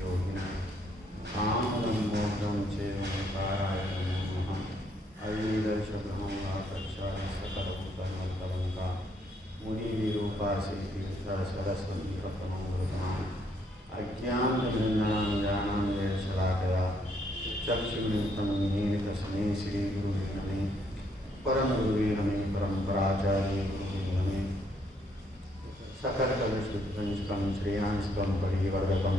योगिनः कामदं मोक्षं चेदोंकाराय नमः। अयीदर्शग्रहं वाकक्षाय सकलभूतमकलङ्का मुनिविरूपासेति सरस्वती प्रथमं गुरुतमाम् अज्ञाननिर्मलं ज्ञानाञ्जनशलाकया चक्षुर्निमित्तं येन तस्मै श्रीगुरुवे नमः। परमगुरुवे नमः। परम्पराचार्य गुरुवे नमः। सकलकलुषितं श्रेयांस्कं परिवर्धकं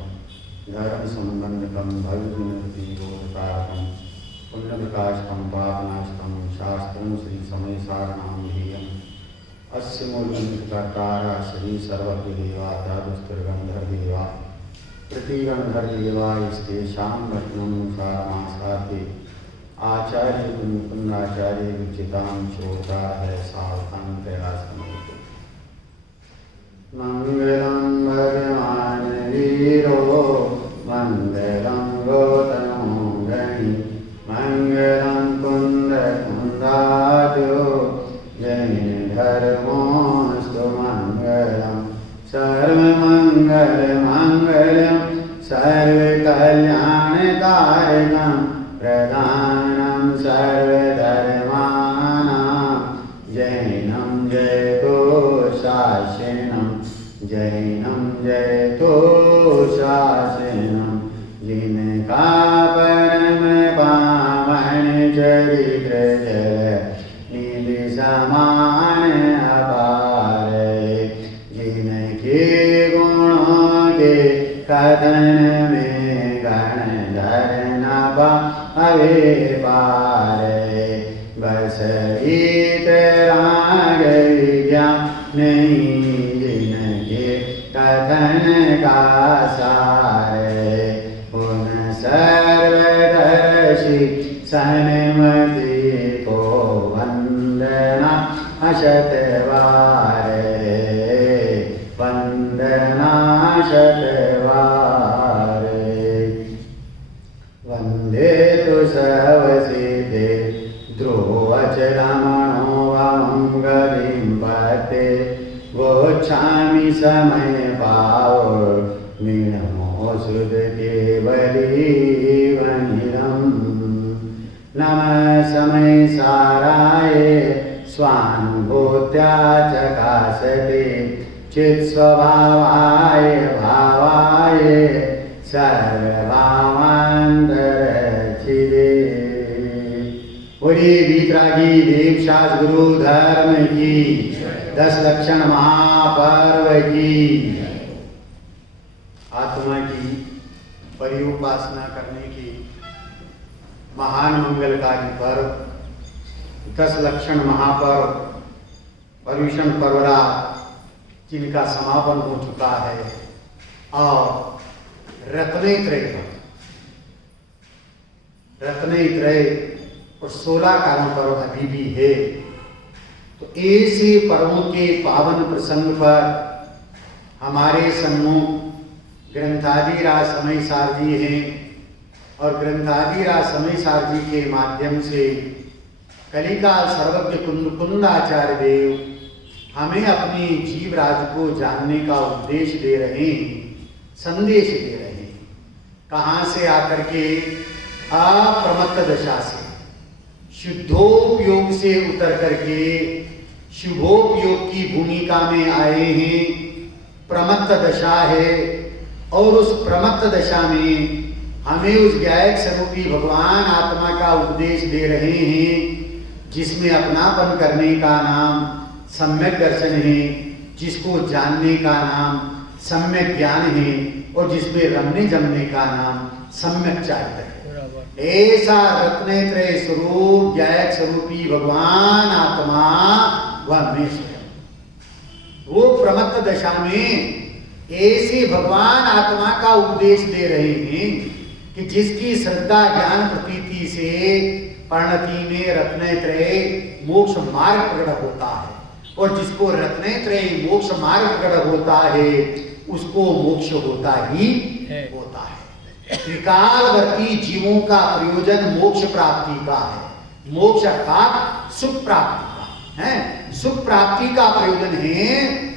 धर्मसम्बन्धकं भवितुमुक्तिबोधकारकं पुण्यप्रकाशकं पापनाशकं शास्त्रं श्रीसमयसारणां ध्येयम् अस्य मूलकर्तारः श्री सर्वदेवा दादुस्तुर्गन्धर्देवा प्रतिगन्धर्देवा इस्तेषां रत्नं सारमासाते आचार्य मुकुन्दाचार्य विचितां चोटा है सावधान प्रयासमस्तु। मंगलं भगवान् वीरो मंगलं गौतमो गणि मंगलं कुन्दकुन्दाद्यो जैनधर्मोऽस्तु मंगलं सर्वमङ्गलमङ्गलं सर्वकल्याणकारकं प्रधानं सर्वधर्माणां जैनं जयतो शासनं जैनं जयतो शासनं जिनका परम पावन चरित्र जय निधि समान अपार जिनके गुणों के कथन में गणधर न पावे पार बस इतराग विज्ञान नहीं जिनके कथन का सार उन सर्वदर्शी सन्मति को वंदना शतवार वंदना शतवार वंदे तु सर्वसिद्धे ध्रुवचरमणो वमङ्गलिं पते गोच्छामि समय पाव मीनमोऽसुध केवलीवनिलम् नमः समय साराय स्वानुभूत्या चकाशते चित्स्वभावाय भावाय सर्वभावान्तरचिदे। बोलिए वीतरागी दीक्षास गुरु धर्म की 10 लक्षण महापर्व की। आत्मा की परिउपासना करने की महान मंगलकारी पर्व 10 लक्षण महापर्व पर्युषण पर्वरा जिनका समापन हो चुका है और रत्नत्रय और 16 कारण पर्व अभी भी है। तो ऐसे पर्वों के पावन प्रसंग पर हमारे सम्मुख ग्रंथाधिराज समयसार जी हैं और ग्रंथाधिराज समयसार जी के माध्यम से कलिकाल सर्वज्ञ कुंदाचार्य देव हमें अपने जीव राज को जानने का उपदेश दे रहे हैं, संदेश दे रहे हैं। कहाँ से आकर के अप्रमत्त दशा से शुद्धोपयोग से उतर करके शुभोपयोग की भूमिका में आए हैं। प्रमत्त दशा है और उस प्रमत्त दशा में हमें उस ज्ञायक स्वरूपी भगवान आत्मा का उपदेश दे रहे हैं, जिसमें अपनापन करने का नाम सम्यक दर्शन है, जिसको जानने का नाम सम्यक ज्ञान है और जिसमें रमने जमने का नाम सम्यक चारित्र है। ऐसा रत्नत्रय स्वरूप ज्ञायक स्वरूपी भगवान आत्मा वह मैं स्वयं। वो प्रमत्त दशा में ऐसे भगवान आत्मा का उपदेश दे रहे हैं कि जिसकी श्रद्धा ज्ञान प्रतीति से परिणति में रत्नत्रय मोक्ष मार्ग प्रकट होता है और जिसको रत्नत्रय मोक्ष मार्ग प्रकट होता है उसको मोक्ष होता ही होता है। त्रिकालवर्ती जीवों का प्रयोजन मोक्ष प्राप्ति का है। मोक्ष अर्थात सुख प्राप्ति का है। सुख प्राप्ति का प्रयोजन है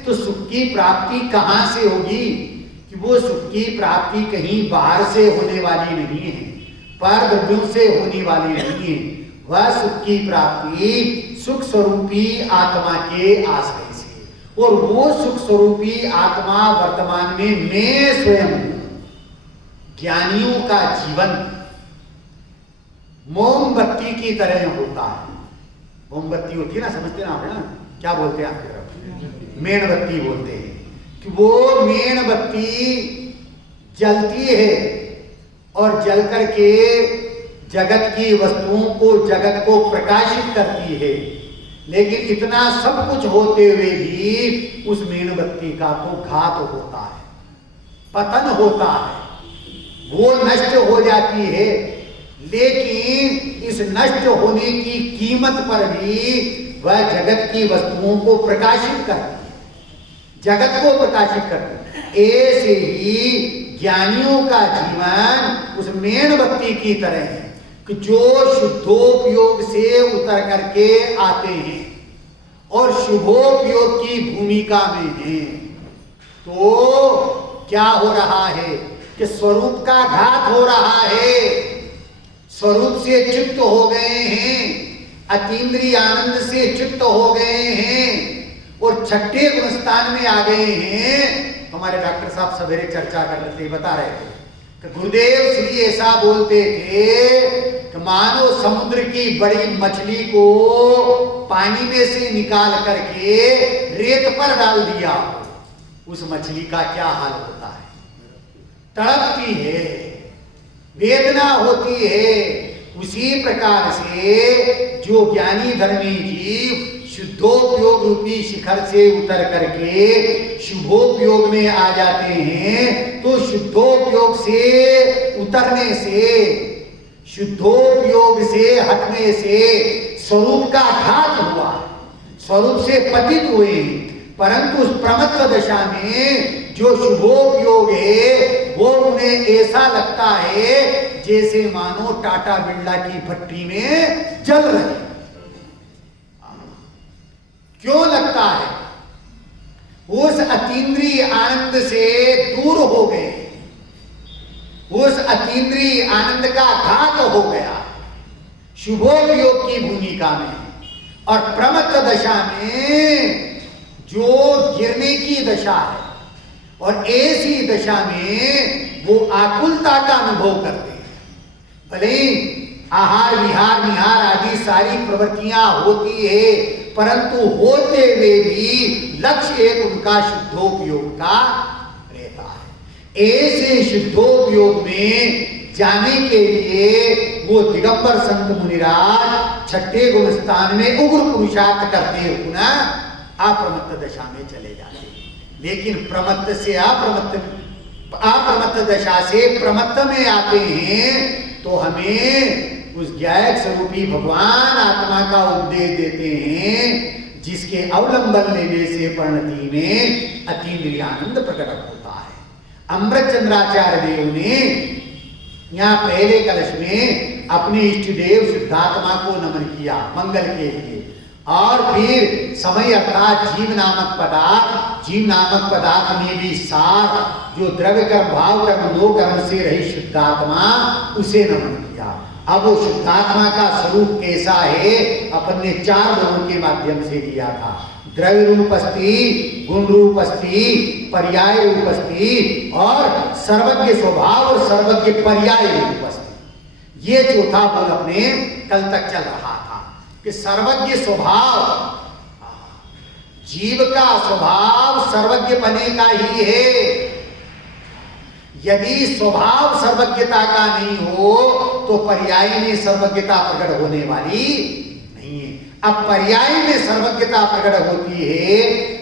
तो सुख की प्राप्ति कहां से होगी कि कि वो सुख की प्राप्ति कहीं बाहर से होने वाली नहीं है, पर द्रव्यों से होने वाली नहीं है। वह सुख की प्राप्ति सुख स्वरूपी आत्मा के आश्रय से, और वो सुख स्वरूपी आत्मा वर्तमान में मैं स्वयं हूं। ज्ञानियों का जीवन मोमबत्ती की तरह होता है। मोमबत्ती होती है ना, समझते ना आप, है ना? क्या बोलते हैं आपके तरफ? मेणबत्ती बोलते हैं। कि वो मेणबत्ती जलती है और जल करके जगत की वस्तुओं को, जगत को प्रकाशित करती है। लेकिन इतना सब कुछ होते हुए भी उस मेणबत्ती का तो घात होता है, पतन होता है, वो नष्ट हो जाती है। लेकिन इस नष्ट होने की कीमत पर भी वह जगत की वस्तुओं को प्रकाशित करती है, जगत को प्रकाशित करती है। ऐसे ही ज्ञानियों का जीवन उस मेणबत्ती की तरह है कि जो शुद्धोपयोग से उतर करके आते हैं और शुभोपयोग की भूमिका में हैं। तो क्या हो रहा है कि स्वरूप का घात हो रहा है, स्वरूप से चित्त हो गए हैं, अतीन्द्रिय आनंद से चित्त हो गए हैं और छठे गुणस्थान में आ गए हैं। हमारे डॉक्टर साहब सवेरे चर्चा कर रहे थे, बता रहे थे कि गुरुदेव श्री ऐसा बोलते थे कि मानो समुद्र की बड़ी मछली को पानी में से निकाल करके रेत पर डाल दिया, उस मछली का क्या हाल होता है? तड़पती है, वेदना होती है। उसी प्रकार से जो ज्ञानी धर्मी जीव शुद्धोपयोग रूपी शिखर से उतर करके शुभोपयोग में आ जाते हैं, तो शुद्धोपयोग से उतरने से, शुद्धोपयोग से हटने से स्वरूप का घात हुआ, स्वरूप से पतित हुए। परंतु उस प्रमत्त दशा में जो शुभोपयोग है वो उन्हें ऐसा लगता है जैसे मानो टाटा बिरला की भट्टी में जल रहे। क्यों लगता है? उस अतीन्द्रिय आनंद से दूर हो गए, उस अतीन्द्रिय आनंद का घात हो गया शुभोपयोग की भूमिका में। और प्रमत्त दशा में जो गिरने की दशा है, और ऐसी दशा में वो आकुलता का अनुभव करते हैं। भले आहार विहार निहार आदि सारी प्रवृत्तियां होती है, परंतु होते हुए भी लक्ष्य एक उनका शुद्धोपयोग का रहता है। ऐसे शुद्धोपयोग में जाने के लिए वो दिगंबर संत मुनिराज छठे गुण स्थान में उग्र पुरुषार्थ करते हुए पुनः अप्रमत्त दशा में चले जाते हैं। लेकिन प्रमत्त से अप्रमत्त दशा से प्रमत्त में आते हैं तो हमें उस ज्ञायक स्वरूपी भगवान आत्मा का उपदेश देते हैं, जिसके अवलंबन लेने से परिणति में अतीन्द्रिय आनंद प्रकट होता है। अमृत चंद्राचार्य देव ने यहाँ पहले कलश में अपने इष्ट देव शुद्धात्मा को नमन किया मंगल के लिए, और फिर समय अर्थात जीव नामक पदार्थ में भी सार जो द्रव्य कर्म भाव कर्म दो कर्म से रही शुद्धात्मा, उसे नमन किया। अब वो शुद्धात्मा का स्वरूप कैसा है अपन ने 4 गुणों के माध्यम से दिया था। द्रव्य रूप अस्ति, गुण रूप अस्ति, पर्याय रूप अस्ति और सर्वज्ञ स्वभाव और सर्वज्ञ पर्याय रूप अस्ति। ये चौथा गुण अपने कल तक चल रहा था कि सर्वज्ञ स्वभाव, जीव का स्वभाव सर्वज्ञ बने का ही है। यदि स्वभाव सर्वज्ञता का नहीं हो तो पर्याय में सर्वज्ञता प्रकट होने वाली नहीं है। अब पर्याय में सर्वज्ञता प्रकट होती है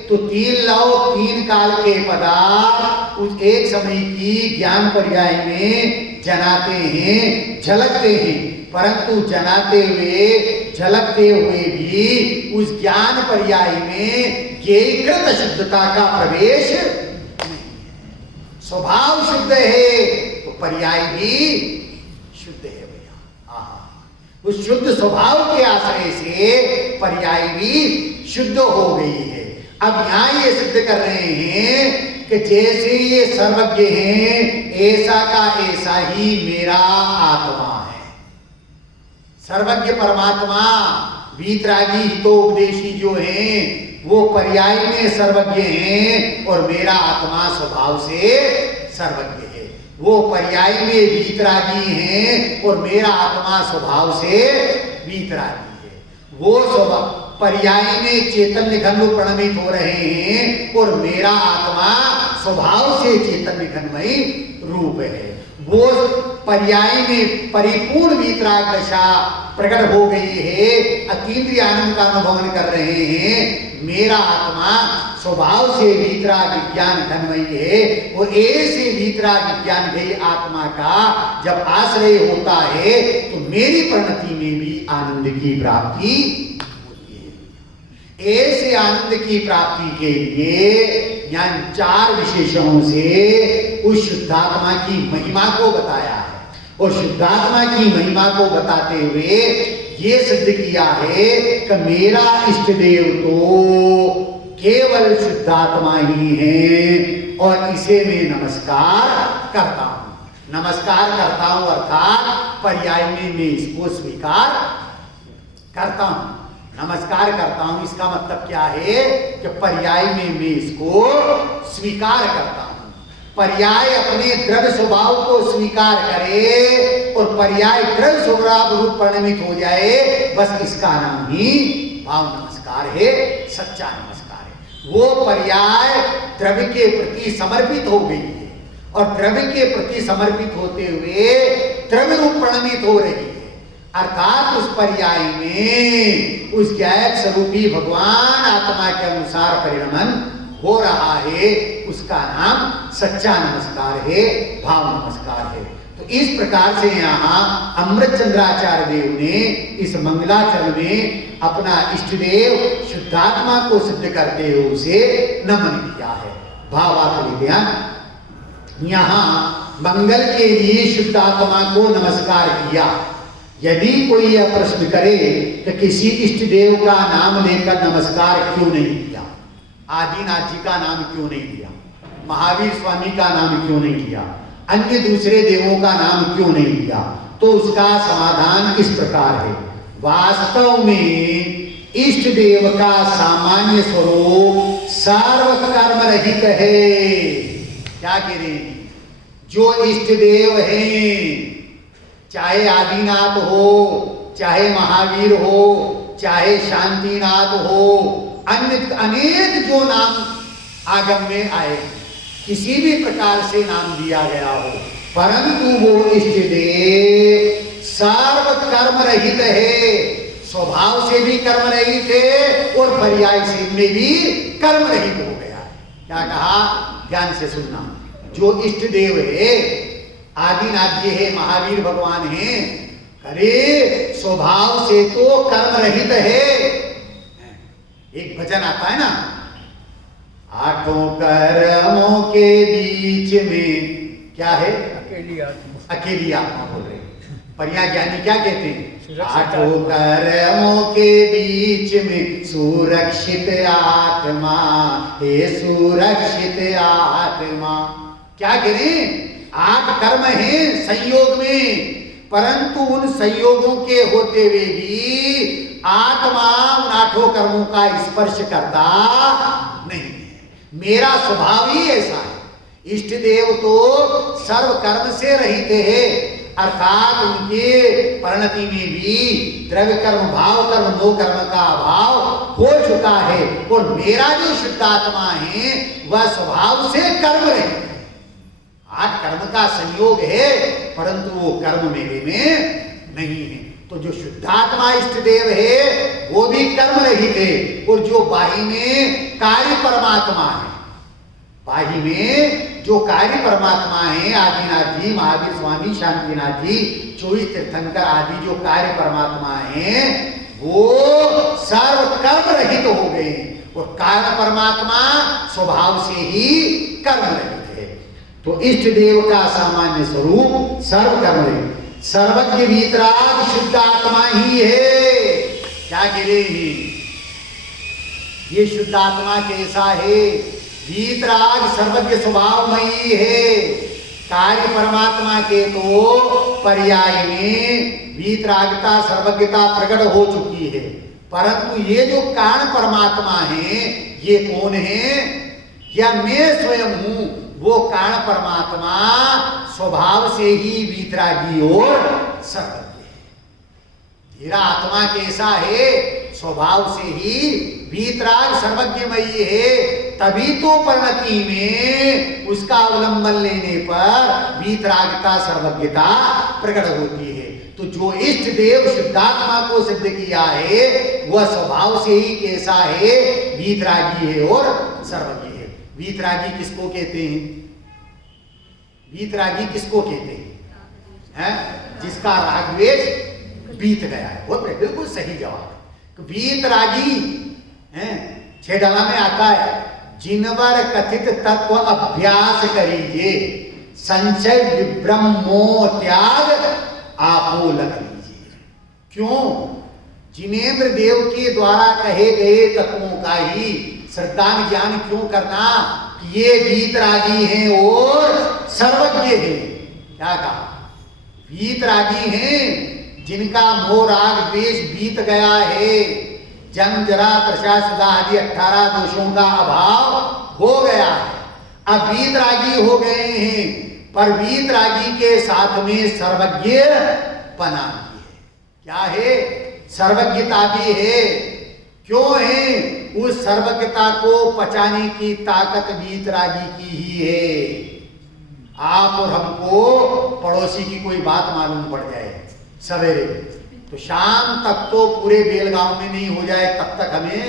तो 3 लव 3 काल के पदार्थ उस एक समय की ज्ञान पर्याय में जनाते हैं, झलकते हैं, परंतु जनाते हुए झलकते हुए भी उस ज्ञान पर्याय में ज्ञेयकृत शुद्धता का प्रवेश नहीं है। स्वभाव शुद्ध है तो पर्याय भी शुद्ध है भैया। उस शुद्ध स्वभाव के आश्रय से पर्याय भी शुद्ध हो गई है। अब यहां ये सिद्ध कर रहे हैं कि जैसे ये सर्वज्ञ हैं ऐसा का ऐसा ही मेरा आत्मा है। सर्वज्ञ परमात्मा वीतरागी हितोपदेशी जो हैं वो पर्याय में सर्वज्ञ हैं और मेरा आत्मा स्वभाव से सर्वज्ञ है। वो पर्याय में वीतरागी हैं और मेरा आत्मा स्वभाव से वीतरागी है। वो स्वभाव पर्याय में चैतन्य घन प्रणमित हो रहे हैं और मेरा आत्मा स्वभाव से चैतन्य घनमयी रूप है। वो पर्याय में परिपूर्ण वीतराग दशा प्रकट हो गई है, अतीन्द्रिय आनंद का अनुभव कर रहे हैं। मेरा आत्मा स्वभाव से वीतराग विज्ञान घनमयी है और ऐसे वीतराग विज्ञान भई आत्मा का जब आश्रय होता है तो मेरी परिणति में भी आनंद की प्राप्ति होती है। ऐसे आनंद की प्राप्ति के लिए यहाँ 4 विशेषणों से उस शुद्धात्मा की महिमा को बताया है और शुद्धात्मा की महिमा को बताते हुए ये सिद्ध किया है कि मेरा इष्ट देव तो केवल शुद्धात्मा ही है और इसे मैं नमस्कार करता हूं। नमस्कार करता हूं अर्थात पर्याय में मैं इसको स्वीकार करता हूं। नमस्कार करता हूं इसका मतलब क्या है कि पर्याय में मैं इसको स्वीकार करता हूं। पर्याय अपने द्रव्य स्वभाव को स्वीकार करे और पर्याय द्रव्य स्वभाव रूप परिणमित हो जाए, बस इसका नाम ही भाव नमस्कार है, सच्चा नमस्कार है। वो पर्याय द्रव्य के प्रति समर्पित हो गई है और द्रव्य के प्रति समर्पित होते हुए द्रव्य रूप परिणमित हो रही है, अर्थात उस पर्याय में उस ज्ञायक स्वरूपी भगवान आत्मा के अनुसार परिणमन हो रहा है। उसका नाम सच्चा नमस्कार है, भाव नमस्कार है। तो इस प्रकार से यहाँ अमृत चंद्राचार्य देव ने इस मंगलाचरण में अपना इष्ट देव शुद्धात्मा को सिद्ध करते हुए उसे नमन किया है। भावार्थ ध्यान, यहाँ मंगल के लिए शुद्धात्मा को नमस्कार किया। यदि कोई यह प्रश्न करे कि किसी इष्ट देव का नाम लेकर नमस्कार क्यों नहीं किया, आदिनाथ जी का नाम क्यों नहीं लिया, महावीर स्वामी का नाम क्यों नहीं लिया, अन्य दूसरे देवों का नाम क्यों नहीं लिया, तो उसका समाधान इस प्रकार है। वास्तव में इष्ट देव का सामान्य स्वरूप सर्व कर्म रहित है। क्या कह रहे हैं? जो इष्ट देव हैं, चाहे आदिनाथ हो, चाहे महावीर हो, चाहे शांतिनाथ हो, अन्य अनेक जो नाम आगम में आए, किसी भी प्रकार से नाम दिया गया हो, परंतु वो इष्ट देव सर्व कर्म रहित है। स्वभाव से भी कर्म रहित है और पर्याय से में भी कर्म रहित हो गया है। क्या कहा? ध्यान से सुनना। जो इष्ट देव है, आदिनाथ जी है, महावीर भगवान है, अरे स्वभाव से तो कर्म रहित है। एक भजन आता है ना, आठों कर्मों के बीच में क्या है? अकेली आत्मा बोल रहे। पर्याय ज्ञानी क्या कहते हैं? आठों कर्मों के बीच में सुरक्षित आत्मा, हे सुरक्षित आत्मा। क्या कह रहे? 8 कर्म हैं संयोग में, परंतु उन संयोगों के होते हुए भी आत्मा उन 8 कर्मों का स्पर्श करता नहीं है। मेरा स्वभाव ही ऐसा है। इष्ट देव तो सर्व कर्म से रहित है, अर्थात उनके परिणति में भी द्रव्य कर्म, भाव कर्म, दो कर्म का अभाव हो चुका है और मेरा जो शुद्धात्मा है वह स्वभाव से कर्म रहित है। 8 कर्म का संयोग है परंतु वो कर्म मेरे में नहीं है। तो जो शुद्धात्मा इष्ट देव है वो भी कर्म रहित है और जो बाही में कार्य परमात्मा है, बाही में जो कार्य परमात्मा है, आदिनाथ जी, महावीर स्वामी, शांतिनाथ जी, 24 तीर्थंकर आदि जो कार्य परमात्मा है वो सर्व कर्म रहित हो गए और कार्य परमात्मा स्वभाव से ही कर्म रहित है। तो इष्ट देव का सामान्य स्वरूप सर्व कर्म रहित, सर्वज्ञ वीतराग शुद्ध आत्मा ही है। क्या कह रहे हैं? ये शुद्ध आत्मा कैसा है? वीतराग सर्वज्ञ स्वभावमयी है। कार्य परमात्मा के तो पर्याय में वीतरागता सर्वज्ञता प्रकट हो चुकी है, परंतु ये जो कारण परमात्मा है ये कौन है? या मैं स्वयं हूं वो कारण परमात्मा स्वभाव से ही वीतरागी और सर्वज्ञ है। मेरा आत्मा कैसा है? स्वभाव से ही वीतराग सर्वज्ञमयी है, तभी तो परिणति में उसका अवलंबन लेने पर वीतरागता सर्वज्ञता प्रकट होती है। तो जो इष्ट देव शुद्धात्मा को सिद्ध किया है वह स्वभाव से ही कैसा है? वीतरागी है और सर्वज्ञ है। वीतरागी किसको कहते हैं? वीतरागी किसको कहते हैं? जिसका राग द्वेष बीत गया है। बहुत बिल्कुल सही जवाब। वीतरागी छेदला में आता है, जिनवर कथित तत्व अभ्यास करीजे, संशय विभ्रम मोह त्याग आपो लग लीजिए। क्यों? जिनेन्द्र देव के द्वारा कहे गए तत्वों का ही श्रद्धान ज्ञान क्यों करना कि ये वीतरागी हैं और सर्वज्ञ हैं। क्या कहा? वीतरागी हैं जिनका मोह राग द्वेष बीत गया है, जन्म जरा तृषा सुधा आदि 18 दोषों का अभाव हो गया है। अब वीतरागी हो गए हैं, पर वीतरागी के साथ में सर्वज्ञ बना भी है। क्या है? सर्वज्ञता भी है। क्यों है? उस सर्वज्ञता को पचाने की ताकत वीतरागी की ही है। आप और हमको पड़ोसी की कोई बात मालूम पड़ जाए सवेरे, तो शाम तक तो पूरे बेलगांव में नहीं हो जाए तब तक हमें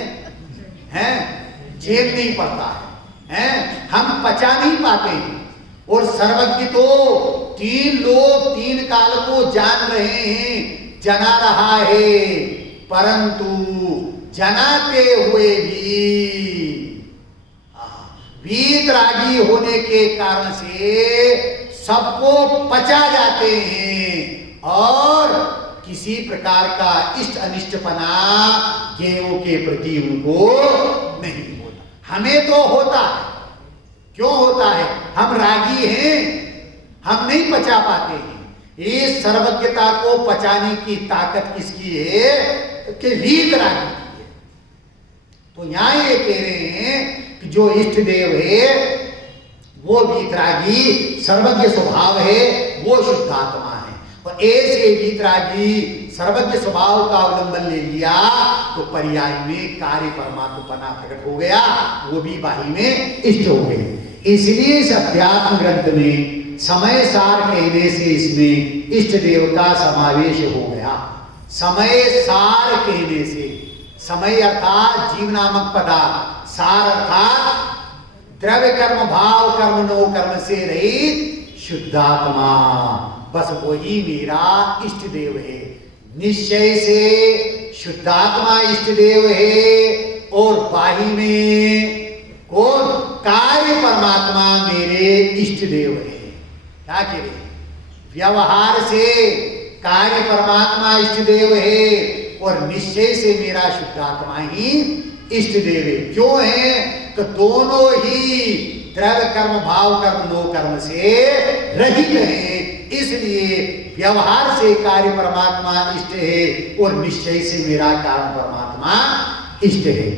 झेल नहीं पड़ता है, हम पचा नहीं पाते हैं। और सर्वज्ञ तो 3 लोग 3 काल को जान रहे हैं, जना रहा है, परंतु जनाते हुए भी वीतरागी होने के कारण से सबको पचा जाते हैं और किसी प्रकार का इष्ट अनिष्टपना ज्ञेयों के प्रति उनको नहीं होता। हमें तो होता है। क्यों होता है? हम रागी हैं, हम नहीं पचा पाते हैं। इस सर्वज्ञता को पचाने की ताकत किसकी है? कि वीतरागी की है। तो यहां ये कह रहे हैं कि जो इष्ट देव है वो वीतरागी सर्वज्ञ स्वभाव है, वो शुद्धात्मा है। और ऐसे वीतरागी सर्वज्ञ स्वभाव का अवलंबन ले लिया तो पर्याय में कार्य परमात्मा प्रकट हो गया, वो भी बाही में इष्ट हो गए। इसलिए इस अध्यात्म ग्रंथ में समय सार कहने से इसमें इष्ट देव का समावेश हो गया। समय सार कहने से, समय अर्थात जीव नामक पदार्थ, सार अर्थात द्रव्य कर्म भाव कर्म नो कर्म से रहित शुद्धात्मा, बस वही मेरा इष्ट देव है। निश्चय से शुद्धात्मा इष्ट देव है और बाही में कौन? कार्य परमात्मा मेरे इष्ट देव है। क्या कह रहे? व्यवहार से कार्य परमात्मा इष्ट देव है और निश्चय से मेरा शुद्धात्मा ही इष्ट देव है। क्यों है? तो दोनों ही द्रव्य कर्म भाव कर्म नो कर्म से रहित है, इसलिए व्यवहार से कार्य परमात्मा इष्ट है और निश्चय से मेरा कारण परमात्मा इष्ट है।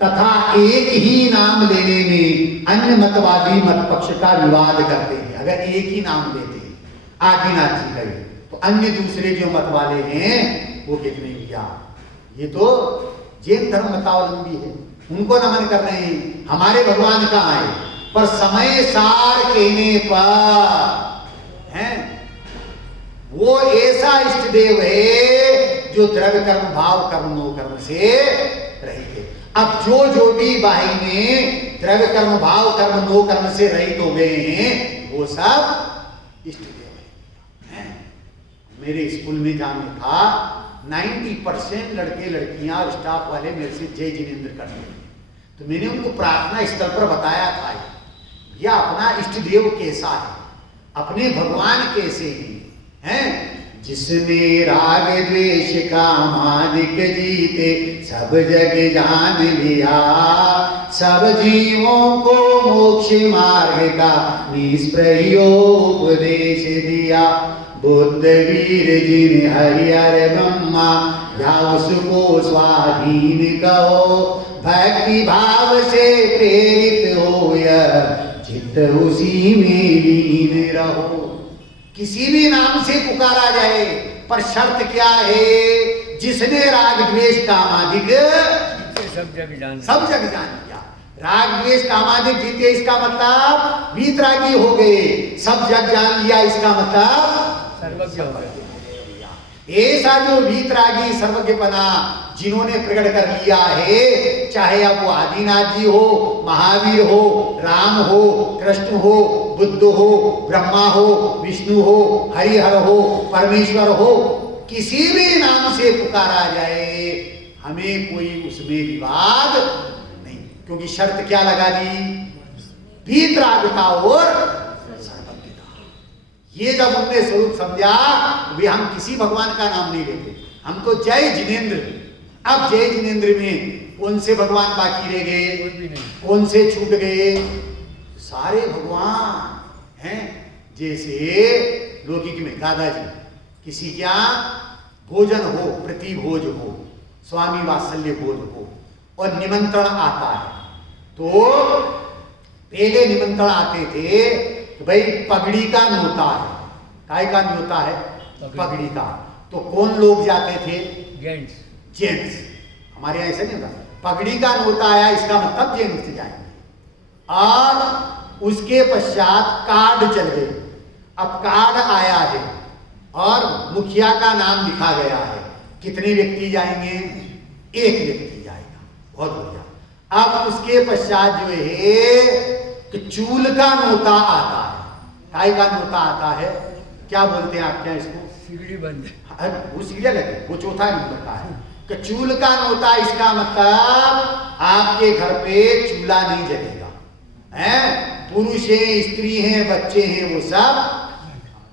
तथा एक ही नाम लेने में अन्य मतवादी मत पक्ष का विवाद करते हैं। अगर एक ही नाम लेते हैं आदिनाथ जी का, तो अन्य दूसरे जो मत वाले हैं वो कहते नहीं भैया ये तो जैन धर्म मतावलंबी है, उनको नमन कर रहे हैं, हमारे भगवान कहाँ है? पर समय सार कहने पर हैं वो ऐसा इष्ट देव है जो द्रव्य कर्म भाव कर्म नो कर्म से रहित है। अब जो भी बाही में द्रव्य कर्म भाव कर्म नो कर्म से रहित हो गए हैं वो सब इष्ट देव हैं। मेरे स्कूल में जहां में था 90% लड़के लड़कियां और स्टाफ वाले मेरे से जय जिनेन्द्र करते थे। तो मैंने उनको प्रार्थना स्थल पर बताया था यह अपना इष्ट देव कैसा है, अपने भगवान कैसे हैं, जिसने राग द्वेष कामादिक जीते सब जग जान लिया, सब जीवों को मोक्ष मार्ग का निष्प्रयो उपदेश दिया। बुद्ध वीर जिन हरिहर ब्रह्मा या उसको स्वाधीन कहो, भक्ति भाव से प्रेरित हो यह चित्त उसी में लीन रहो। किसी भी नाम से पुकारा जाए पर शर्त क्या है? जिसने राग द्वेष कामादिक सब जग जान लिया। राग द्वेष कामादिक जीते इसका मतलब वीतरागी हो गए, सब जग जान लिया इसका मतलब सर्वज्ञ हो गए। ऐसा जो वीतरागी सर्वज्ञपना जिन्होंने प्रकट कर लिया है, चाहे अब वो आदिनाथ जी हो, महावीर हो, राम हो, कृष्ण हो, बुद्ध हो, ब्रह्मा हो, विष्णु हो, हरिहर हो, परमेश्वर हो, किसी भी नाम से पुकारा जाए हमें कोई उसमें विवाद नहीं, क्योंकि शर्त क्या लगा दी? वीतरागता और सर्वज्ञता। ये जब उनने स्वरूप समझा, वे हम किसी भगवान का नाम नहीं लेते, हम तो जय जिनेंद्र। अब जय जिनेंद्र में कौन से भगवान बाकी रह गए, कौन से छूट गए? सारे भगवान हैं। जैसे लौकिक में दादाजी किसी क्या भोजन हो, प्रतिभोज हो, स्वामी वात्सल्य भोज हो और निमंत्रण आता है, तो पहले निमंत्रण आते थे तो भाई पगड़ी का न्योता है। काय का न्योता है? पगड़ी का। तो कौन लोग जाते थे? जेंट्स। हमारे यहाँ ऐसा नहीं होता, पगड़ी का न्योता आया इसका मतलब जेंट्स जाएंगे। और उसके पश्चात कार्ड चल गए। अब कार्ड आया है और मुखिया का नाम लिखा गया है, कितने व्यक्ति जाएंगे? एक व्यक्ति जाएगा। बहुत बढ़िया। अब उसके पश्चात जो है कि चूल का न्योता आता है। काय का न्योता आता है? क्या बोलते हैं आप क्या इसको? सिगड़ी बंद। वो सिगड़ी लगे, वो चौथा नंबर का है कि चूल का न्योता। इसका मतलब आपके घर पे चूल्हा नहीं जलेगा, हैं? पुरुष हैं, स्त्री हैं, बच्चे हैं, वो सब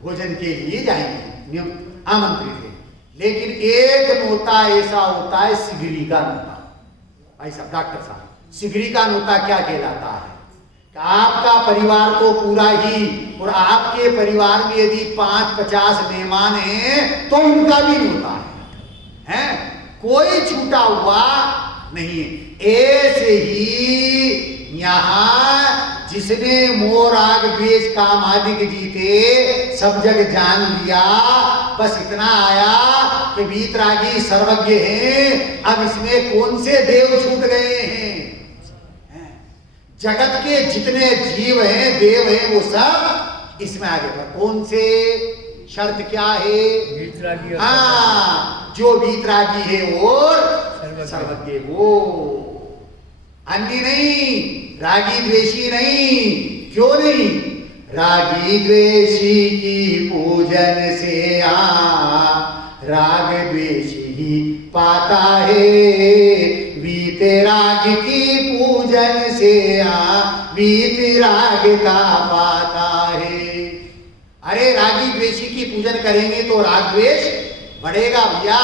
भोजन के लिए जाएंगे, आमंत्रित है। लेकिन एक न्योता ऐसा होता है सिगड़ी का न्योता। भाई साहब, डॉक्टर साहब, सिगड़ी का न्योता क्या कहलाता है? कि आपका परिवार तो पूरा ही, और आपके परिवार में यदि 5-50 मेहमान हैं तो उनका भी न्योता है, हैं? कोई छूटा हुआ नहीं है। ऐसे ही यहाँ जिसने मोह राग द्वेष काम आदिक जीते सब जग जान लिया, बस इतना आया कि वीतरागी सर्वज्ञ हैं। अब इसमें कौन से देव छूट गए हैं? जगत के जितने जीव हैं, देव हैं, वो सब इसमें आगे पर कौन से? शर्त क्या है? वीतरागी। हाँ, जो वीतरागी है और सर्वज्ञ, वो अन्य नहीं, रागी द्वेषी नहीं। क्यों नहीं? रागी द्वेषी की पूजन से राग द्वेषी ही पाता है, वीतराग की पूजन से वीतराग का पाता है। अरे रागी द्वेषी की पूजन करेंगे तो राग द्वेष बढ़ेगा भैया,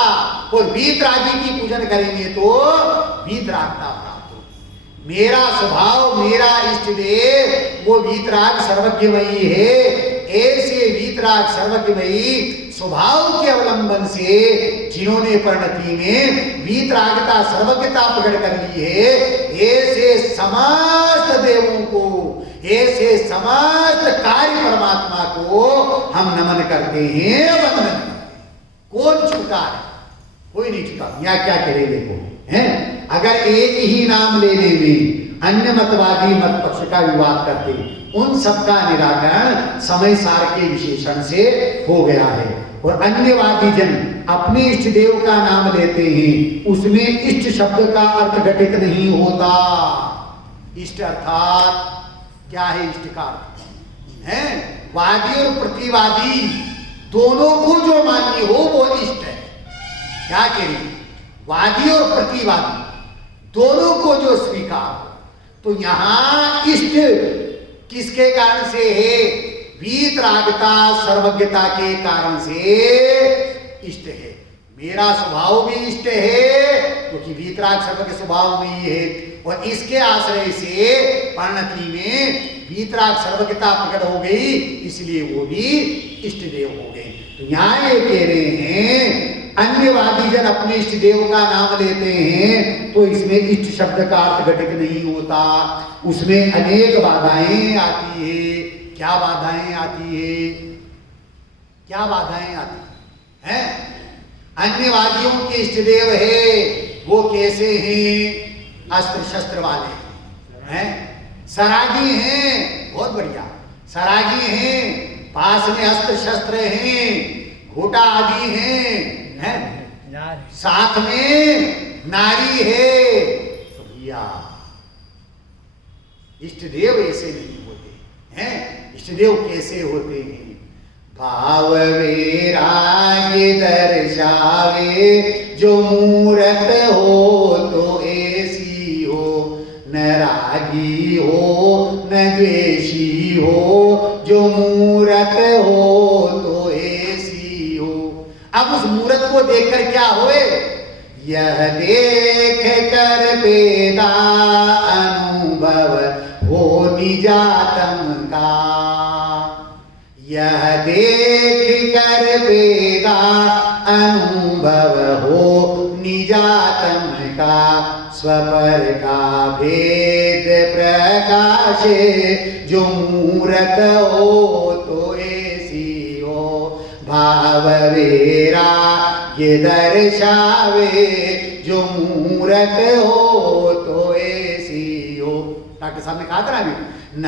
और वीतरागी की पूजन करेंगे तो वीतरागता प्राप्त हो। मेरा स्वभाव, मेरा इष्ट देव वो वीतराग सर्वज्ञमयी है। ऐसे वीतराग सर्वज्ञमयी स्वभाव के अवलंबन से जिन्होंने परिणति में वीतरागता सर्वज्ञता प्रकट कर ली है, ऐसे समस्त देवों को, ऐसे समस्त कार्य परमात्मा को हम नमन करते हैं, वंदन करते हैं। कौन छूटा है? कोई नहीं छूटा। या क्या करे देखो, हैं? अगर एक ही नाम लेने में अन्य मतवादी मत पक्ष का विवाद करते, उन सबका निराकरण समय सार के विशेषण से हो गया है। और अन्यवादी जन अपने इष्ट देव का नाम लेते हैं, उसमें इष्ट शब्द का अर्थ घटित नहीं होता। इष्ट अर्थात क्या है? इष्ट का अर्थ है वादी और प्रतिवादी दोनों को जो मान्य हो वो इष्ट है। क्या कह रही? वादी और प्रतिवादी दोनों को जो स्वीकार हो। तो यहां इष्ट किसके कारण से है? वीतरागता सर्वज्ञता के कारण से इष्ट है। मेरा स्वभाव भी इष्ट है क्योंकि वीतराग सर्वज्ञ स्वभाव में ही है, और इसके आश्रय से परिणति में वीतराग सर्वज्ञता प्रकट हो गई, इसलिए वो भी इष्ट देव हो गए। तो यहाँ ये कह रहे हैं अन्यवादी जन अपने इष्ट देव का नाम लेते हैं तो इसमें इष्ट शब्द का अर्थ घटित नहीं होता, उसमें अनेक बाधाएं आती है। क्या बाधाएं आती है? क्या बाधाएं आती हैं? अन्यवादियों के इष्ट देव है वो कैसे हैं? अस्त्र शस्त्र वाले हैं, सरागी हैं, बहुत बढ़िया सरागी हैं, पास में अस्त्र शस्त्र हैं, घोटा आदि हैं, साथ में नारी है। तो भैया इष्ट देव ऐसे नहीं होते हैं। इष्ट देव कैसे होते हैं? भाव वैराग दर्शावे जो मूरत हो तो ऐसी हो, न रागी हो न द्वेषी हो, जो मूरत हो तो ऐसी हो। अब उस मूरत को देखकर क्या होए? यह देख कर वेदा अनुभव हो निजातम का, यह देख कर वेदा अनुभव हो निजातम का, स्वपर का भेद प्रकाशे जो मूरत हो तो ऐसी हो, भाव वेरा ये दर्शावे जो मूरत हो तो ऐसी हो। डॉक्टर साहब ने कहा था ना, न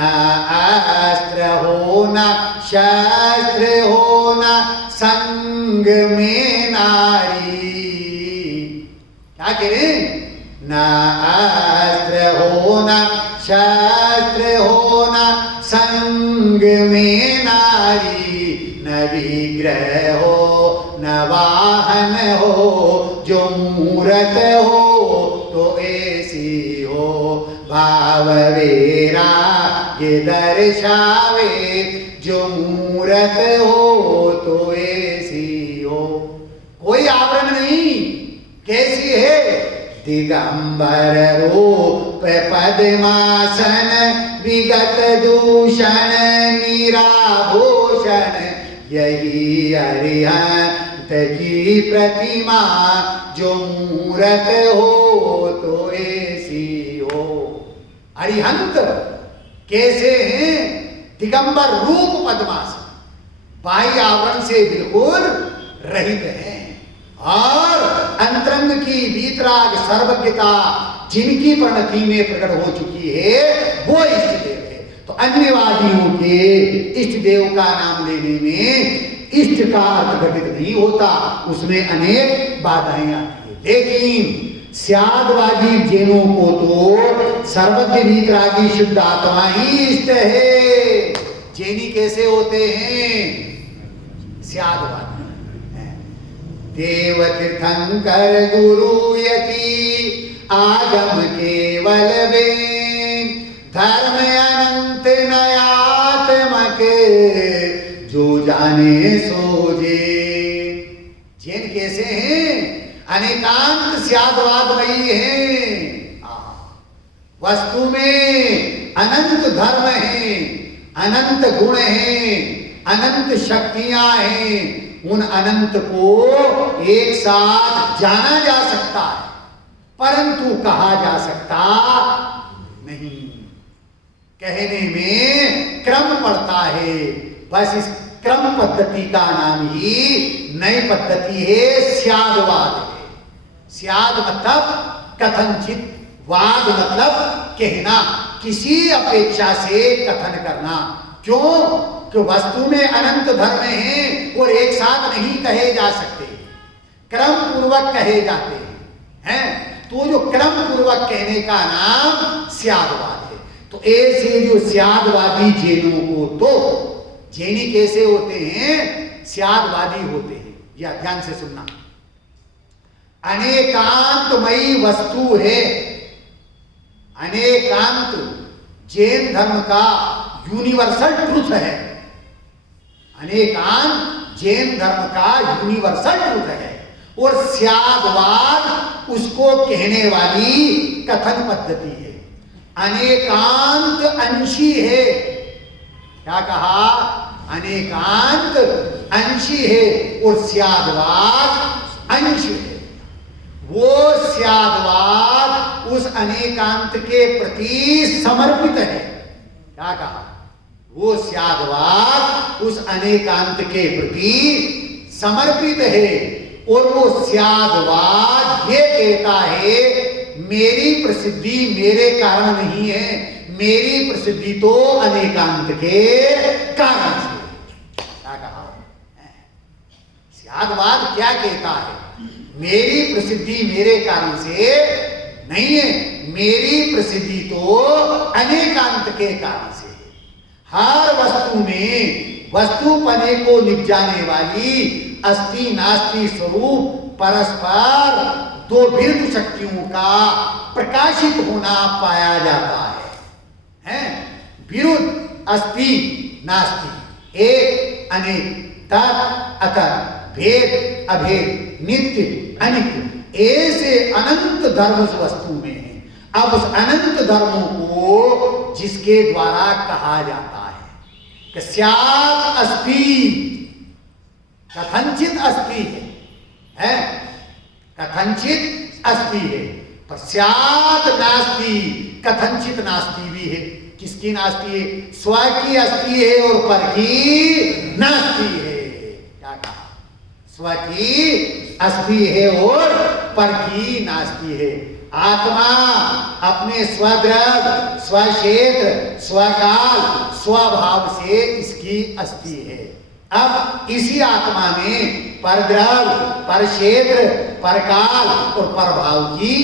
अस्त्र हो न शस्त्र हो न संग में नारी। क्या कह रहे? न अस्त्र हो न शस्त्र हो न संग में नारी, न विग्रह हो न वाहन हो, जो मूरत हो तो ऐसी हो, भाव वेरा ये दर्शावे जो मूरत हो तो ऐसी हो। कोई आवरण नहीं। कैसी है? दिगंबर रूप पद्मासन विगत दूषण निराभूषण, यही अरिहंत की प्रतिमा जो मूरत हो तो ऐसी हो। अरिहंत कैसे हैं? दिगंबर रूप पद्मासन, बाह्य आवरण से बिल्कुल रहित है, और अंतरंग की वीतराग सर्वज्ञता जिनकी परिणति में प्रकट हो चुकी है वो इष्ट देव है। तो अन्यवादियों के इष्ट देव का नाम लेने में इष्ट का अर्थ घटित नहीं होता, उसमें अनेक बाधाएं आती है। लेकिन स्यादवादी जैनों को तो सर्वज्ञ वीतरागी शुद्ध आत्मा ही इष्ट है। जैनी कैसे होते हैं? स्यादवादी। देव तीर्थंकर गुरु यति आगम केवल बेन, धर्म अनंत नयात्मक जो जाने सोजे। जैन कैसे हैं? अनेकांत स्यादवादमयी हैं। वस्तु में अनंत धर्म है, अनंत गुण है, अनंत शक्तियां हैं। उन अनंत को एक साथ जाना जा सकता है परंतु कहा जा सकता नहीं। कहने में क्रम पड़ता है, बस इस क्रम पद्धति का नाम ही नई पद्धति है, स्यादवाद है। स्याद मतलब कथनचित, वाद मतलब कहना, किसी अपेक्षा से कथन करना। क्यों? कि वस्तु में अनंत धर्म हैं और एक साथ नहीं कहे जा सकते, क्रम पूर्वक कहे जाते हैं। तो जो क्रम पूर्वक कहने का नाम स्यादवाद है। तो ऐसे जो स्यादवादी जैनों को, तो जैनी कैसे होते हैं? स्यादवादी होते हैं। या ध्यान से सुनना, अनेकांतमयी वस्तु है। अनेकांत जैन धर्म का यूनिवर्सल ट्रुथ है। अनेकांत जैन धर्म का यूनिवर्सल ट्रूथ है और स्यादवाद उसको कहने वाली कथन पद्धति है। अनेकांत अंशी है। क्या कहा? अनेकांत अंशी है और स्यादवाद अंश है। वो स्यादवाद उस अनेकांत के प्रति समर्पित है। क्या कहा? वो स्यादवाद उस अनेकांत के प्रति समर्पित है और वो स्यादवाद ये कहता है मेरी प्रसिद्धि मेरे कारण नहीं है, मेरी प्रसिद्धि तो अनेकांत के कारण से। क्या कहा? स्यादवाद क्या कहता है? मेरी प्रसिद्धि मेरे कारण से नहीं है, मेरी प्रसिद्धि तो अनेकांत के कारण से। हर वस्तु में वस्तुपने को निपजाने वाली अस्ति नास्ति स्वरूप परस्पर दो विरुद्ध शक्तियों का प्रकाशित होना पाया जाता है। विरुद्ध अस्ति नास्ति, एक अनेक, तत् अतत्, भेद अभेद, नित्य अनित्य, ऐसे अनंत धर्म उस वस्तु में है। अब उस अनंत धर्मों को जिसके द्वारा कहा जाता है कि स्यात् अस्ति, कथनचित अस्ति है, कथनचित अस्ति है, पर स्यात् नास्ति, कथनचित नास्ति भी है। किसकी नास्ति है? स्व की अस्ति है और पर की नास्ति है। क्या कहा? स्व की अस्ति है और पर की नास्ति है। आत्मा अपने स्वद्रव्य, स्वक्षेत्र, स्वकाल, स्वभाव से इसकी अस्ति है। अब इसी आत्मा में परद्रव्य, परक्षेत्र, परकाल और परभाव की,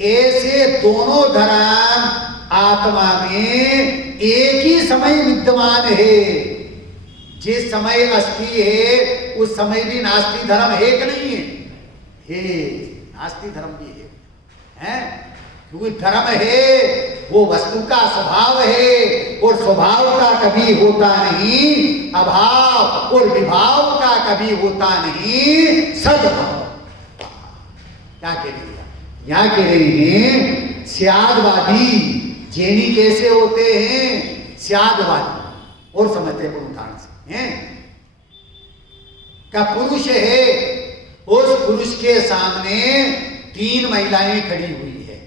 ऐसे दोनों धर्म आत्मा में एक ही समय विद्यमान है। जिस समय अस्ति है उस समय भी नास्ति धर्म है कि नहीं है? नास्ति धर्म भी है। क्योंकि धर्म है वो वस्तु का स्वभाव है और स्वभाव का कभी होता नहीं अभाव और विभाव का कभी होता नहीं सद्भाव। क्या कह रही है? यहाँ कह रही हैं स्यादवादी जैनी कैसे होते हैं? स्यादवादी और समझते हैं उदाहरण से हैं का पुरुष है, उस पुरुष के सामने तीन महिलाएं खड़ी हुई है।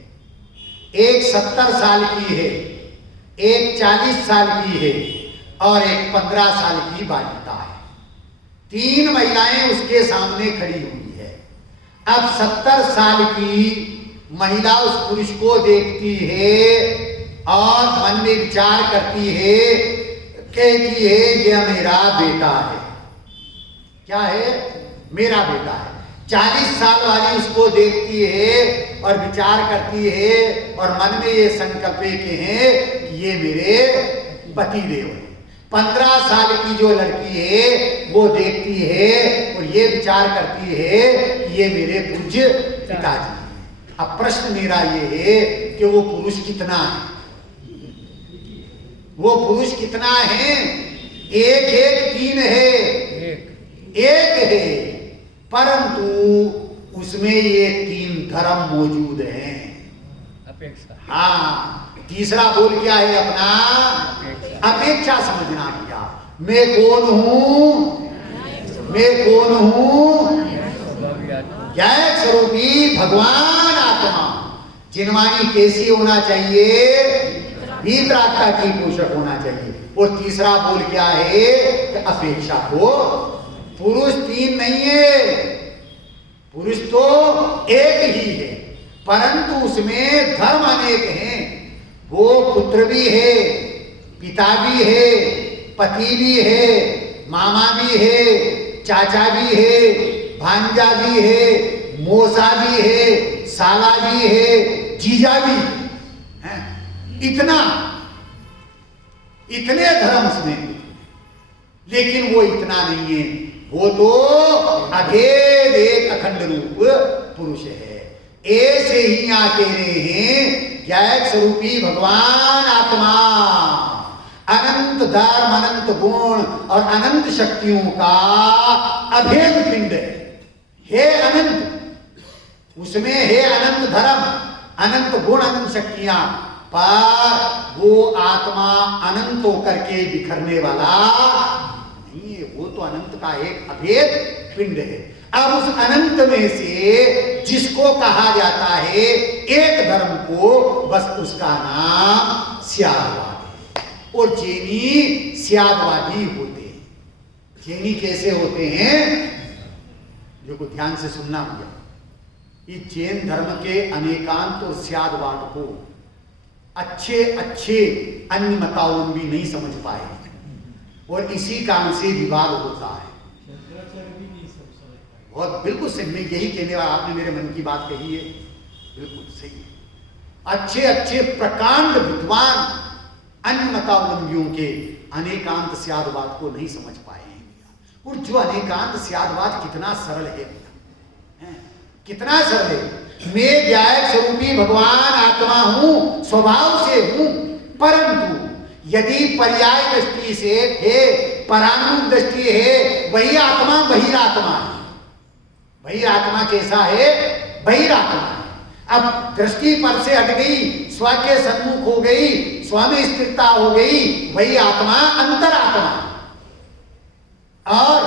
एक 70 साल की है, एक 40 साल की है और एक 15 साल की बालिका है। तीन महिलाएं उसके सामने खड़ी हुई है। अब 70 साल की महिला उस पुरुष को देखती है और मन में विचार करती है, कहती है यह मेरा बेटा है। क्या है? मेरा बेटा है। 40 साल वाली उसको देखती है और विचार करती है और मन में ये संकल्प के हैं कि ये मेरे पति देव है। 15 साल की जो लड़की है वो देखती है और ये विचार करती है कि ये मेरे पूज्य पिताजी हैं। अब प्रश्न मेरा ये है कि वो पुरुष कितना है? वो पुरुष कितना है? एक एक तीन है, एक है, परंतु उसमें ये तीन धर्म मौजूद हैं। अपेक्षा। हाँ, तीसरा बोल क्या है अपना? अपेक्षा समझना किया। मैं कौन हूं? मैं कौन हूं? ज्ञायक स्वरूपी भगवान आत्मा। जिनवानी कैसी होना चाहिए? भीतरात्मा की पोषक होना चाहिए। और तीसरा बोल क्या है? अपेक्षा को। पुरुष तीन नहीं है, पुरुष तो एक ही है, परंतु उसमें धर्म अनेक हैं। वो पुत्र भी है, पिता भी है, पति भी है, मामा भी है, चाचा भी है, भांजा भी है, मौसा भी है, साला भी है, जीजा भी है। इतना इतने धर्म उसमें, लेकिन वो इतना नहीं है। वो तो अभेद एक अखंड रूप पुरुष है। ऐसे ही यहाँ कह रहे हैं ज्ञायक स्वरूपी भगवान आत्मा। अनंत धर्म, अनंत गुण और अनंत शक्तियों का अभेद पिंड है अनंत। उसमें है अनंत धर्म, अनंत गुण, अनंत शक्तियां, पर वो आत्मा अनंत होकर के बिखरने वाला नहीं है। वो तो अनंत का एक अभेद पिंड है। अब उस अनंत में से जिसको कहा जाता है एक धर्म को, बस उसका नाम स्यादवाद है। और जैनी स्यादवादी होते हैं। जैनी कैसे होते हैं? देखो ध्यान से सुनना भैया, इस जैन धर्म के अनेकांत और स्यादवाद को अच्छे अच्छे अन्य मतावलंबी नहीं समझ पाए और इसी कारण से विवाद होता है। बहुत बिल्कुल सही, मैं यही कहने वाला, आपने मेरे मन की बात कही है, बिल्कुल सही है। अच्छे अच्छे प्रकांड विद्वान अन्य मतावलंबियों के अनेकांत स्यादवाद को नहीं समझ पाए हैं। और जो अनेकांत स्यादवाद कितना सरल है, कितना सरल है। मैं व्यायक स्वरूपी भगवान आत्मा हूं, स्वभाव से हूं, परंतु यदि पर्याय दृष्टि से है, परानुरूप दृष्टि है, वही आत्मा बहिरात्मा है। बहिरात्मा कैसा है? बहिरात्मा है। अब दृष्टि पर से हट गई, स्व के सन्मुख हो गई, स्व में स्थिरता हो गई, वही आत्मा अंतरात्मा है। और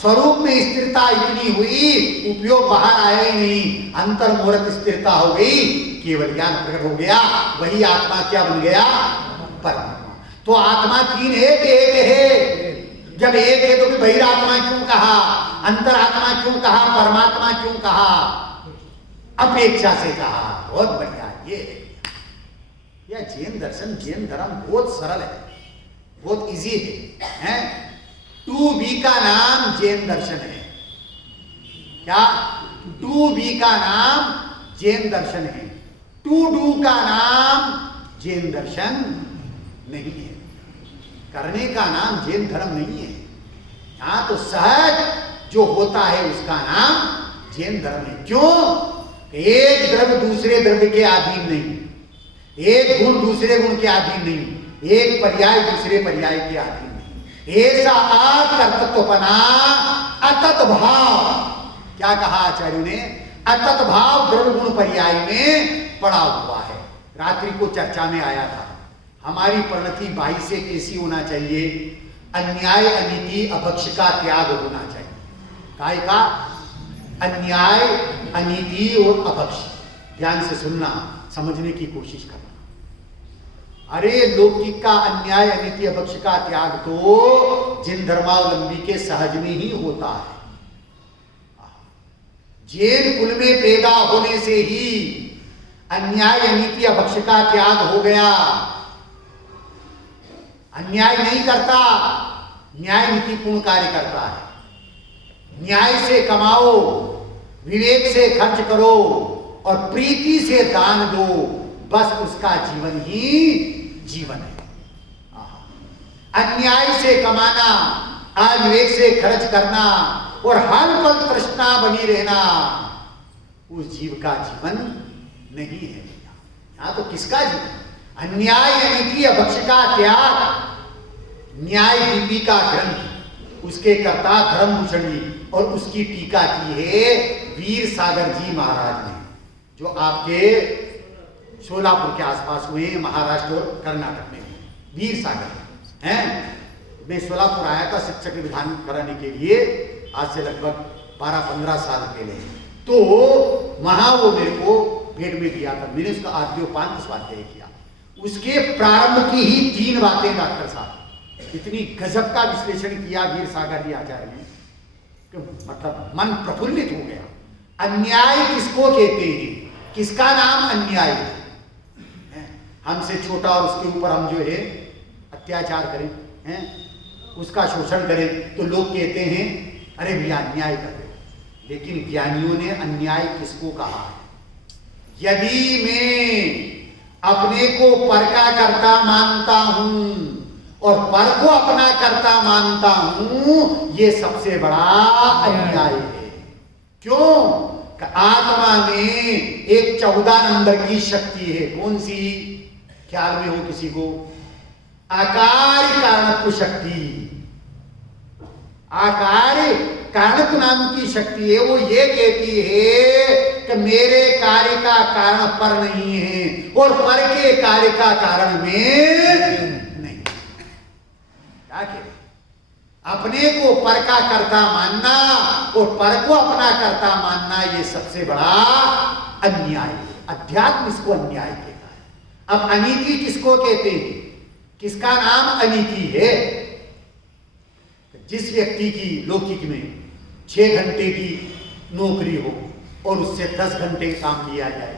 स्वरूप में स्थिरता इतनी हुई, उपयोग बाहर आया ही नहीं, अंतर्मूर्त स्थिरता हो गई, केवल ज्ञान प्रकट हो गया, वही आत्मा क्या बन गया? परमात्मा। तो आत्मा तीन है कि एक है? जब एक है तो फिर बहिरात्मा क्यों कहा, अंतरात्मा क्यों कहा, परमात्मा क्यों कहा? अपेक्षा से कहा। बहुत बढ़िया। ये यह जैन दर्शन, जैन धर्म बहुत सरल है, बहुत इजी है। 2B का नाम जैन दर्शन है। क्या? 2B का नाम जैन दर्शन है। 2Do का नाम जैन दर्शन नहीं है। करने का नाम जैन धर्म नहीं है। यहां तो सहज जो होता है उसका नाम जैन धर्म है। क्यों? एक द्रव्य दूसरे द्रव्य के अधीन नहीं, एक गुण दूसरे गुण के अधीन नहीं, एक पर्याय दूसरे पर्याय के अधीन नहीं। ऐसा अकर्तृत्वपना, अतत भाव, क्या कहा आचार्य ने? अतत भाव द्रव्य गुण पर्याय में पड़ा हुआ है। रात्रि को चर्चा में आया था, हमारी परिणति बाई से कैसी होना चाहिए? अन्याय, अनीति, अभक्ष का त्याग होना चाहिए। काय का? अन्याय, अनीति और अभक्ष। ध्यान से सुनना, समझने की कोशिश करना। अरे लौकिक का अन्याय, अनीति, अभक्ष का त्याग तो जिन धर्मावलंबी के सहज में ही होता है। जैन कुल में पैदा होने से ही अन्याय, अनीति, अभक्ष का त्याग हो गया। अन्याय नहीं करता, न्याय नीतिपूर्ण कार्य करता है। न्याय से कमाओ, विवेक से खर्च करो और प्रीति से दान दो, बस उसका जीवन ही जीवन है। अन्याय से कमाना, अविवेक से खर्च करना और हर पल तृष्णा बनी रहना, उस जीव का जीवन नहीं है। यहां तो किसका जीवन? अन्याय, अनीति, अभक्ष का त्याग। न्याय दीपिका ग्रंथ, उसके कर्ता धर्मभूषण जी, और उसकी टीका की है वीर सागर जी महाराज ने, जो आपके सोलापुर के आसपास हुए, महाराष्ट्र और कर्नाटक में। वीर सागर हैं। मैं सोलापुर आया था शिक्षक विधान कराने के लिए, आज से लगभग 12-15 साल पहले। तो वहां वो मेरे को भेंट में दिया था, मैंने उसका आद्योपांत स्वाध्याय किया। उसके प्रारंभ की ही 3 बातें डॉक्टर साहब, इतनी गजब का विश्लेषण किया वीर सागर जी आचार्य ने, मतलब मन प्रफुल्लित हो गया। अन्याय किसको कहते हैं? किसका नाम अन्याय है? हमसे छोटा और उसके ऊपर हम जो है अत्याचार करें, हैं, उसका शोषण करें, तो लोग कहते हैं अरे भैया अन्याय कर रहे हो। लेकिन ज्ञानियों ने अन्याय किसको कहा है? यदि मैं अपने को पर का कर्ता मानता हूं और पर को अपना कर्ता मानता हूं, ये सबसे बड़ा अन्याय है। क्यों? आत्मा में एक 14 नंबर की शक्ति है। कौन सी? ख्याल में हो किसी को? आकार कारणत्व शक्ति, आकार कारणत्व नाम की शक्ति है, वो ये कहती है कि मेरे कार्य का कारण पर नहीं है और पर के कार्य का कारण में नहीं। क्या कहते, अपने को पर का कर्ता मानना और पर को अपना कर्ता मानना, ये सबसे बड़ा अन्याय है। अध्यात्म इसको अन्याय कहता है। अब अनीति किसको कहते हैं? किसका नाम अनीति है? जिस व्यक्ति की लौकिक में 6 घंटे की नौकरी हो और उससे 10 घंटे काम लिया जाए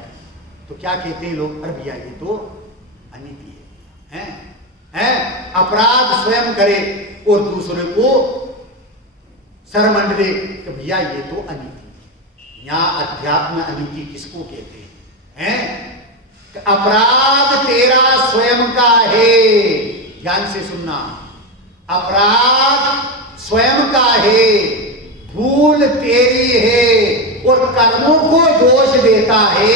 तो क्या कहते हैं लोग? अरे भैया ये तो अनीति है, हैं? अपराध स्वयं करे और दूसरे को सरमंड दे कि भैया ये तो अनीति है। यहाँ अध्यात्म अनीति किसको कहते हैं? अपराध तेरा स्वयं का है, ध्यान से सुनना, अपराध स्वयं का है, भूल तेरी है और कर्मों को दोष देता है,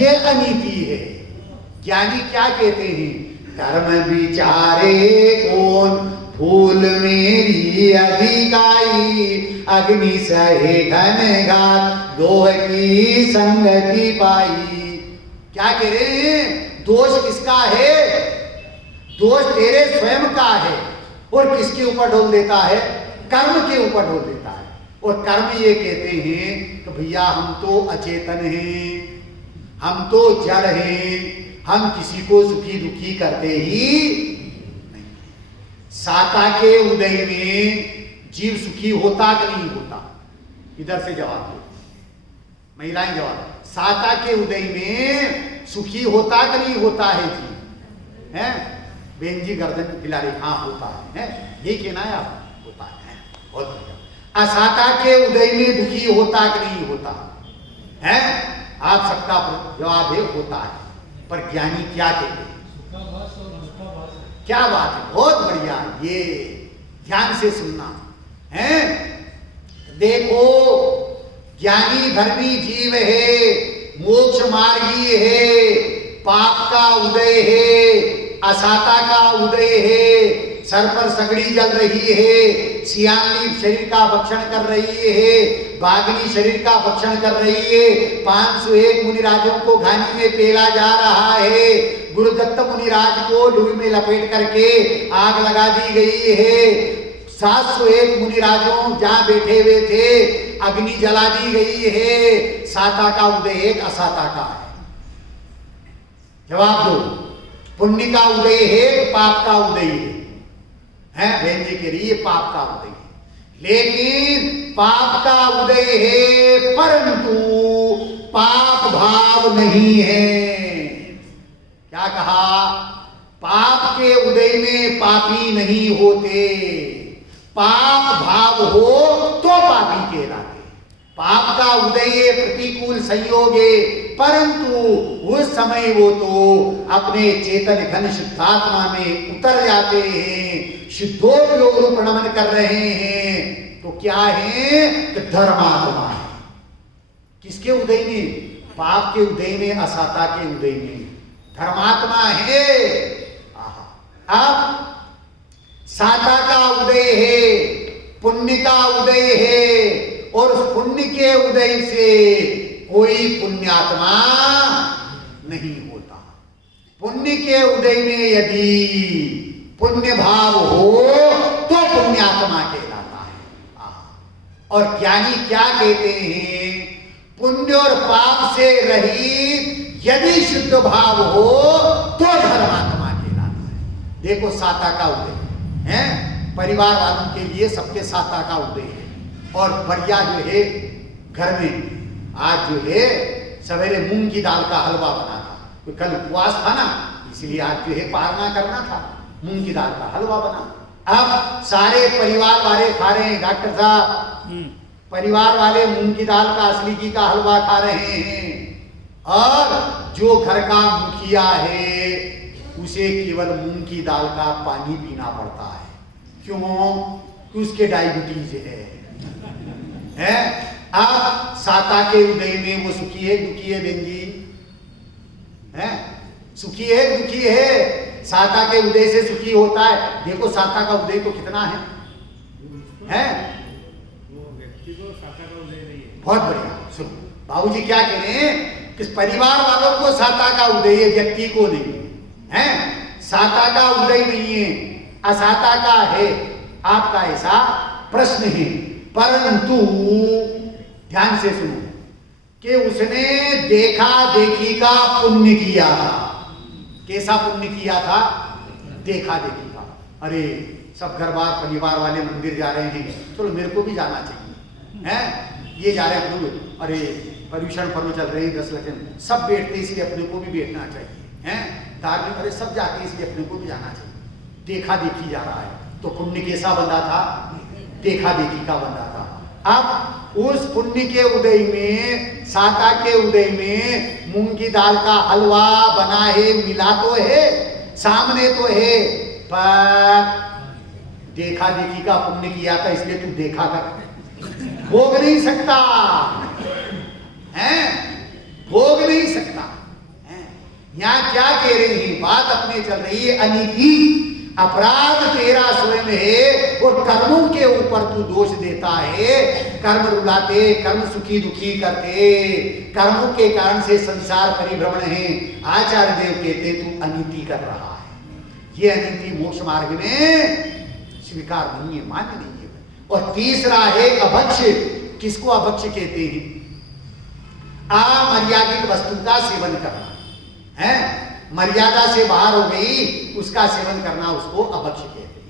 ये अनीति है। ज्ञानी क्या कहते हैं? कर्म विचारे कौन, फूल मेरी अधिकाई, अग्नि सहे घन घात, लोह की संगति पाई। क्या कह रहे हैं? दोष किसका है? दोष तेरे स्वयं का है और किसके ऊपर ढोल देता है? कर्म के ऊपर ढोल देता है। और कर्म ये कहते हैं कि भैया हम तो अचेतन हैं, हम तो जड़ हैं, हम किसी को सुखी दुखी करते ही नहीं। साता के उदय में जीव सुखी होता कि नहीं होता? इधर से जवाब दो, महिलाएं जवाब। साता के उदय में सुखी होता कि नहीं होता है जी? हैं? बेन जी गर्दन हिला रही, हाँ होता है, यही कहना है आप? होता है, बहुत बढ़िया। असाता के उदय में दुखी होता कि नहीं होता है? आप सबका जवाब है होता है। पर ज्ञानी क्या कहते हैं? क्या बात है, बहुत बढ़िया। ये ध्यान से सुनना है। देखो, ज्ञानी धर्मी जीव है, मोक्ष मार्गी है, पाप का उदय है, असाता का उदय है, सर पर सगड़ी जल रही है, सियानी शरीर का भक्षण कर रही है, बागनी शरीर का भक्षण कर रही है, 501 मुनिराजों को घानी में पेला जा रहा है, गुरुदत्त मुनिराज को लुग में लपेट करके आग लगा दी गई है, 701 मुनिराजों जहां बैठे हुए थे अग्नि जला दी गई है। साता का उदय एक, असाता का है। जवाब दो। पुण्य का उदय है, पाप का उदय है? बहन जी कह रही है पाप का उदय है, लेकिन पाप का उदय है परंतु पाप भाव नहीं है। क्या कहा? पाप के उदय में पापी नहीं होते, पाप भाव हो तो पापी कहलाते। पाप का उदय प्रतिकूल संयोग है, परंतु उस समय वो तो अपने चेतन घन शुद्धात्मा में उतर जाते हैं, शुद्धोपयोग रूप नमन कर रहे हैं। तो क्या है? धर्मात्मा है। किसके उदय में? पाप के उदय में, असाता के उदय में धर्मात्मा है। अब साता का उदय है, पुण्य का उदय है, और उस पुण्य के उदय से कोई पुण्यात्मा नहीं होता। पुण्य के उदय में यदि पुण्य भाव हो तो पुण्यात्मा कहलाता है। और ज्ञानी क्या कहते हैं? पुण्य और पाप से रहित यदि शुद्ध भाव हो तो धर्मात्मा कहलाता है। देखो, साता का उदय है, परिवार वालों के लिए सबके साता का उदय है। और बढ़िया जो है घर में आज जो है सवेरे मूंग की दाल का हलवा बना था, कोई कल उपवास था ना, इसलिए आज जो है पारना करना था, मूंग की दाल का हलवा बना। अब सारे परिवार वाले खा रहे हैं, डॉक्टर साहब परिवार वाले मूंग की दाल का असली घी का हलवा खा रहे हैं, और जो घर का मुखिया है उसे केवल मूंग की दाल का पानी पीना पड़ता है। क्यों? उसके डायबिटीज है। अब साता के उदय में वो सुखी है दुखी है? बेन जी है? सुखी है दुखी है? साता के उदय से सुखी होता है। देखो साता का उदय तो कितना है? वो व्यक्ति को साता का उदय नहीं है। बहुत बढ़िया। सुनो बाबूजी क्या कह रहे हैं कि परिवार वालों को साता का उदय है, व्यक्ति को नहीं है। साता का उदय नहीं है, असाता का है। आपका ऐसा प्रश्न है, परंतु ध्यान से सुनो कि उसने देखा देखी का पुण्य किया था। कैसा पुण्य किया था? देखा देखी का। अरे सब घर बार परिवार वाले मंदिर जा रहे हैं, चलो मेरे को भी जाना चाहिए, हैं? ये जा रहे हैं लोग, अरे पर्यूषण पर्व चल रहे हैं 10 लक्षण, सब बैठते इसलिए अपने को भी बैठना चाहिए, हैं? धार्मिक अरे सब जाते इसलिए अपने को भी जाना चाहिए। देखा देखी जा रहा है, तो पुण्य कैसा बंधा था? देखा देखी का बंधा था। अब उस पुण्य के उदय में, साता के उदय में मूंग की दाल का हलवा बना है, मिला तो है, सामने तो है, पर देखा देखी का पुण्य किया था इसलिए तू देखा कर भोग नहीं सकता, हैं? भोग नहीं सकता। यहाँ क्या कह रहे हैं? बात अपने चल रही है अनीति, अपराध तेरा स्वयं है और कर्मों के ऊपर तू दोष देता है। कर्म रुलाते, कर्म सुखी दुखी करते, कर्मों के कारण से संसार परिभ्रमण है। आचार्य देव कहते तू अनीति कर रहा है। ये अनीति मोक्ष मार्ग में स्वीकार नहीं है, मान्य नहीं है। और तीसरा है अभक्ष। किसको अभक्ष कहते हैं? अमर्यादित वस्तु का सेवन करना है, मर्यादा से बाहर हो गई उसका सेवन करना, उसको अभक्ष कहते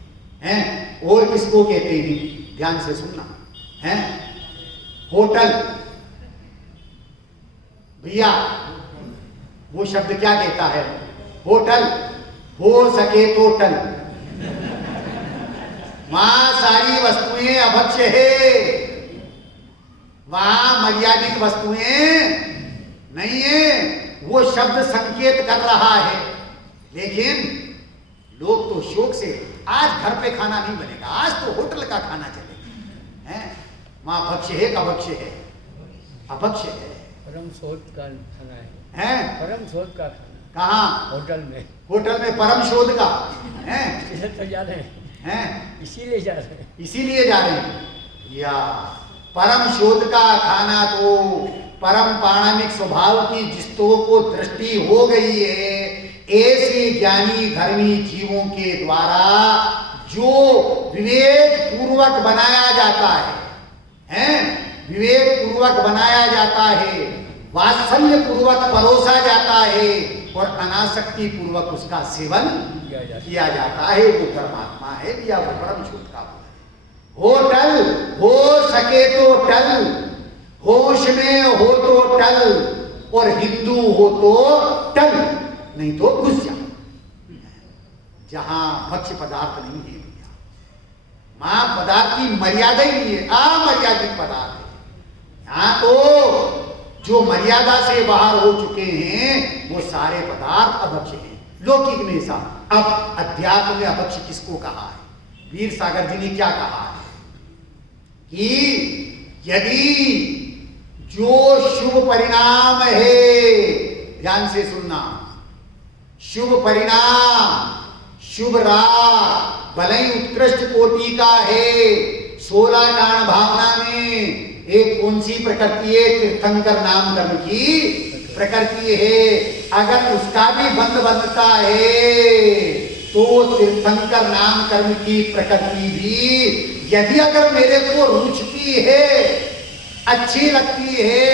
हैं। और किसको कहते हैं? ध्यान से सुनना है। होटल, भैया वो शब्द क्या कहता है? होटल, हो सके तो टल। वहां सारी वस्तुएं अभक्ष है, वहां मर्यादित वस्तुएं नहीं है। वो शब्द संकेत कर रहा है, लेकिन लोग तो शौक से आज घर पे खाना नहीं बनेगा, आज तो होटल का खाना चलेगा, हैं? वहां भक्ष है का भक्ष है? अभक्ष है। परम शोध का खाना है, हैं? परम शोध का खाना। कहाँ? होटल में। होटल में परम शोध का, हैं? इसे तो जा रहे हैं, इसीलिए जा रहे हैं, इसीलिए जा रहे हैं। या परम शोध का खाना तो परम पाणिनिक स्वभाव की जिस्तों को दृष्टि हो गई है, ऐसे ज्ञानी धर्मी जीवों के द्वारा जो विवेक पूर्वक बनाया जाता है, हैं? विवेक पूर्वक बनाया जाता है, वात्सल्य पूर्वक परोसा जाता है और अनासक्ति पूर्वक उसका सेवन किया जाता है, वो परमात्मा है या वो परम शोध का होटल। हो सके तो टल, होश में हो तो टल, और हिंदू हो तो टल, नहीं तो घुस जा। जहां भक्ष्य पदार्थ नहीं है, मां पदार्थ की मर्यादा ही नहीं है, अमर्यादित पदार्थ है। यहां तो जो मर्यादा से बाहर हो चुके हैं वो सारे पदार्थ अभक्ष्य हैं, लौकिक में ऐसा। अब अध्यात्म में अभक्ष्य किसको कहा है? वीर सागर जी ने क्या कहा है कि यदि जो शुभ परिणाम है, ध्यान से सुनना, शुभ परिणाम, शुभ राग भले ही उत्कृष्ट कोटि का है, 16 कांड भावना में एक कौन सी प्रकृति है? तीर्थंकर नाम कर्म की प्रकृति है। अगर उसका भी बंध बनता है तो तीर्थंकर नाम कर्म की प्रकृति भी यदि अगर मेरे को रुचती है, अच्छी लगती है,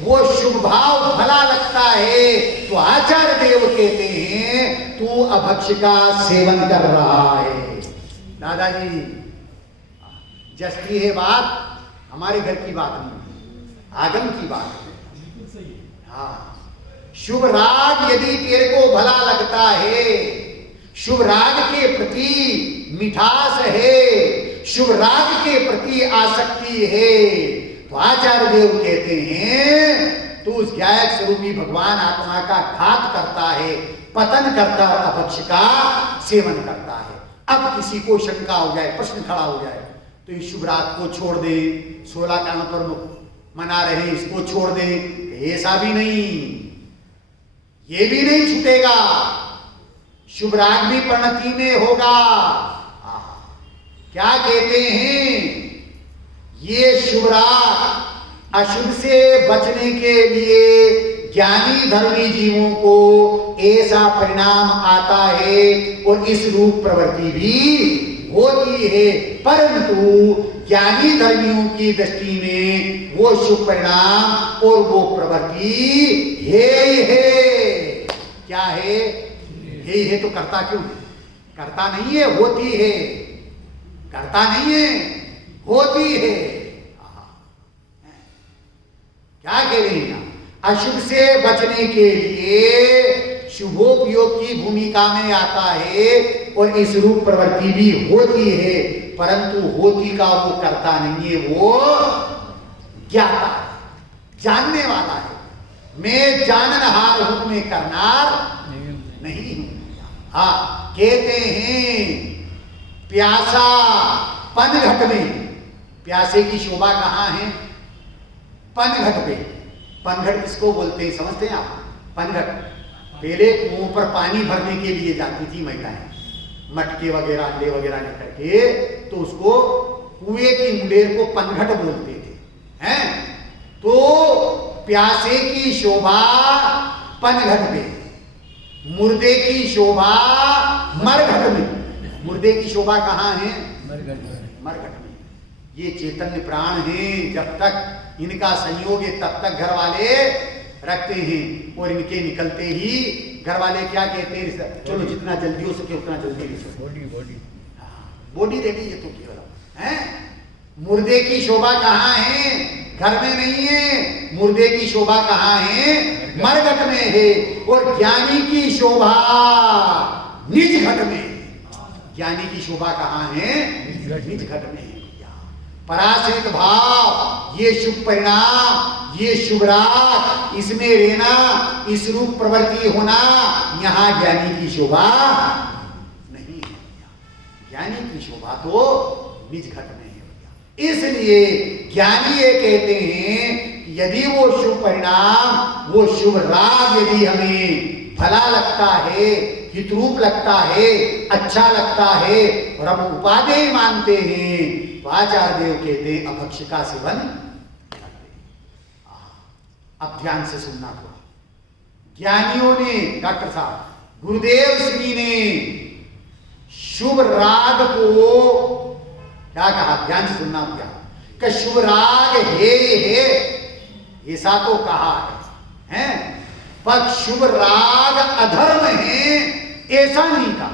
वो शुभ भाव भला लगता है, तो आचार्य देव कहते हैं तू अभक्ष्य का सेवन कर रहा है। दादाजी जस्ती है बात, हमारे घर की बात नहीं, आगम की बात है। हाँ, शुभ राग यदि तेरे को भला लगता है, शुभ राग के प्रति मिठास है, शुभ राग के प्रति आसक्ति है, तो आचार्य देव कहते हैं तू उस गायक स्वरूपी भगवान आत्मा का घात करता है, पतन करता है, अभक्ष्य का सेवन करता है। अब किसी को शंका हो जाए, प्रश्न खड़ा हो जाए, तो इस शुभ राग को छोड़ दे, 16 कांड पर मना रहे हैं, इसको छोड़ दे। ऐसा भी नहीं, ये भी नहीं छूटेगा। शुभ राग भी परिणति में होगा। क्या कहते हैं, ये शुभ राग अशुभ से बचने के लिए ज्ञानी धर्मी जीवों को ऐसा परिणाम आता है और इस रूप प्रवृत्ति भी होती है, परंतु ज्ञानी धर्मियों की दृष्टि में वो शुभ परिणाम और वो प्रवृत्ति है ही है। क्या है? यही है। तो करता क्यों? करता नहीं है, होती है। करता नहीं है, होती है। क्या कह रहे हैं? अशुभ से बचने के लिए शुभोपयोग की भूमिका में आता है और इस रूप प्रवृत्ति भी होती है, परंतु होती का वो करता नहीं है, वो ज्ञाता है, जानने वाला है। मैं जाननहार हूं, मैं करनार नहीं हूं। हाँ, कहते हैं प्यासा पनघट में, प्यासे की शोभा कहां है? पनघट पे। पनघट किसको बोलते हैं समझते हैं आप? पनघट पहले कुओं पर पानी भरने के लिए जाती थी महिलाएं, मटके वगैरह अंडे वगैरह लेकर के, तो उसको कुएं की मुंडेर को पनघट बोलते थे। हैं? तो प्यासे की शोभा पनघट में, मुर्दे की शोभा मरघट में। मुर्दे की शोभा कहां है? मरघट में। ये चैतन्य प्राण हैं, जब तक इनका संयोग है तब तक घर वाले रखते हैं, और इनके निकलते ही घर वाले क्या कहते हैं, चलो जितना जल्दी हो सके उतना जल्दी बॉडी रेडी है। तो केवल है मुर्दे की शोभा कहां है? घर में नहीं है। मुर्दे की शोभा कहां है? मरघट में है। और ज्ञानी की शोभा निज घट में। ज्ञानी की शोभा कहां है? निज घट में है। पराश्रित भाव, ये शुभ परिणाम, ये शुभ राग, इसमें रहना, इस रूप प्रवृत्ति होना, यहां ज्ञानी की शोभा नहीं है। ज्ञानी की शोभा तो निज घट में है। इसलिए ज्ञानी ये कहते हैं कि यदि वो शुभ परिणाम, वो शुभ राग यदि हमें भला लगता है, हितरूप लगता है, अच्छा लगता है, और हम उपादेय मानते हैं, तो आचार्य देव कहते हैं अभक्ष्य का सेवन। अब ध्यान से सुनना थोड़ा। ज्ञानियों ने, डॉक्टर साहब गुरुदेव श्री ने शुभ राग को क्या कहा? ध्यान से सुनना क्या कि शुभ राग है ऐसा तो कहा है, पर शुभ राग अधर्म है ऐसा नहीं कहा।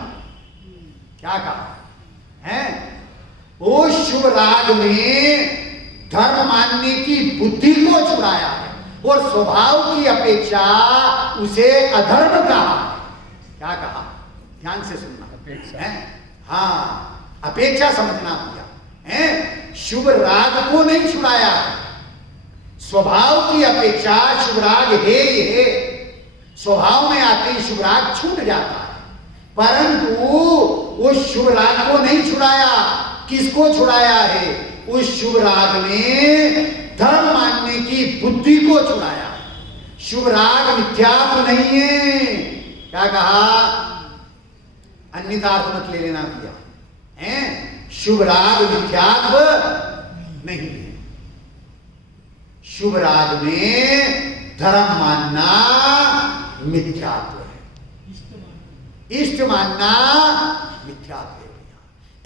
क्या कहा है? वो शुभ राग में धर्म मानने की बुद्धि को छुड़ाया है और स्वभाव की अपेक्षा उसे अधर्म कहा। क्या कहा? ध्यान से सुनना। अपेक्षा है? हाँ, अपेक्षा समझना भैया है। शुभ राग को नहीं छुड़ाया, स्वभाव की अपेक्षा शुभ राग है। स्वभाव में आते ही शुभ राग छूट जाता है, परंतु वो शुभ राग को नहीं छुड़ाया। किसको छुड़ाया है? उस शुभ राग में धर्म मानने की बुद्धि को छुड़ाया। शुभ राग मिथ्यात्व नहीं है। क्या कहा? अन्यथा अर्थ मत ले लेना भैया है। शुभ राग मिथ्यात्व नहीं है। शुभ राग में धर्म मानना मिथ्यात्व है, इष्ट मानना मिथ्यात्व है।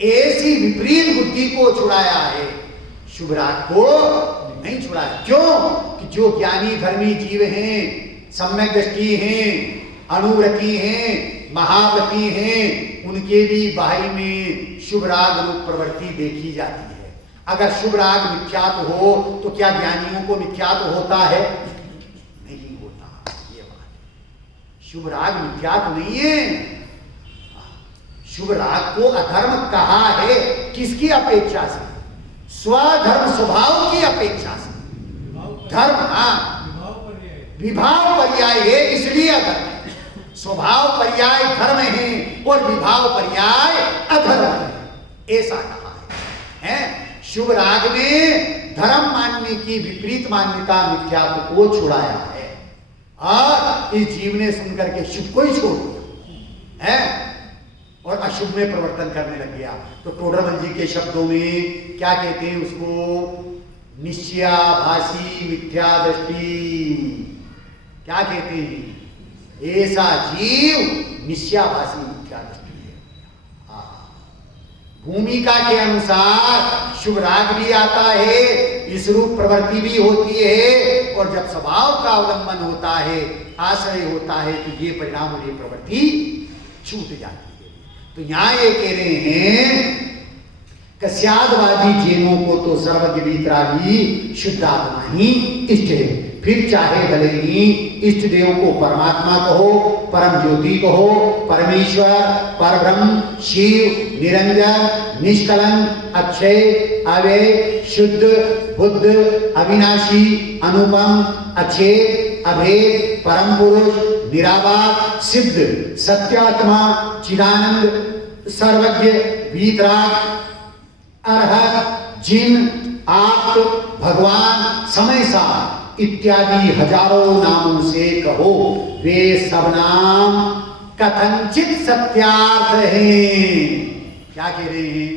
ऐसी विपरीत बुद्धि को छुड़ाया है, शुभ राग को नहीं छुड़ाया। क्यों? कि जो ज्ञानी धर्मी जीव हैं, सम्यक दृष्टि हैं, अनुव्रती हैं, महाव्रती हैं, उनके भी बाही में शुभ राग रूप प्रवृत्ति देखी जाती है। अगर शुभ राग मिथ्यात हो तो क्या ज्ञानियों को मिथ्यात होता है? नहीं होता। ये बात, शुभ राग मिथ्यात नहीं है। शुभ राग को अधर्म कहा है किसकी अपेक्षा से? स्वधर्म स्वभाव की अपेक्षा से। धर्म विभाव पर्याय है, इसलिए अधर्म। स्वभाव पर्याय धर्म है और विभाव पर्याय अधर्म है, ऐसा कहा है। शुभ राग में धर्म मानने की विपरीत मान्यता मिथ्यात्व को छुड़ाया है, और इस जीव ने सुनकर के शुभ को ही छोड़ दिया है। और अशुभ में प्रवर्तन करने लग गया। तो टोडरमल जी के शब्दों में क्या कहते हैं उसको? निश्चयाभासी मिथ्या दृष्टि। क्या कहते हैं? ऐसा जीव निश्चयाभासी मिथ्या दृष्टि है। भूमिका के अनुसार शुभ राग भी आता है, इस रूप प्रवृत्ति भी होती है, और जब स्वभाव का अवलंबन होता है, आश्रय होता है, तो ये परिणाम और ये प्रवृत्ति छूट जाती है। तो यहां ये कह रहे हैं कस्यादवादी जैनों को तो सर्वज्ञ वीतरागी शुद्धात्मा ही इष्ट है। फिर चाहे भले ही इष्ट देव को परमात्मा कहो, परम ज्योति कहो, परमेश्वर, परब्रह्म, शिव, निरंजन, निष्कलंक, अक्षय, अव्यय, शुद्ध, बुद्ध, अविनाशी, अनुपम, अछेद, अभेद, परम पुरुष, निरावार, सिद्ध, सत्यात्मा, चिदानंद, सर्वज्ञ, वीतराग, अरहत, जिन, आप्त, भगवान, समय सार इत्यादि हजारों नामों से कहो, वे सब नाम कथनचित सत्यार्थ हैं। क्या कह रहे हैं?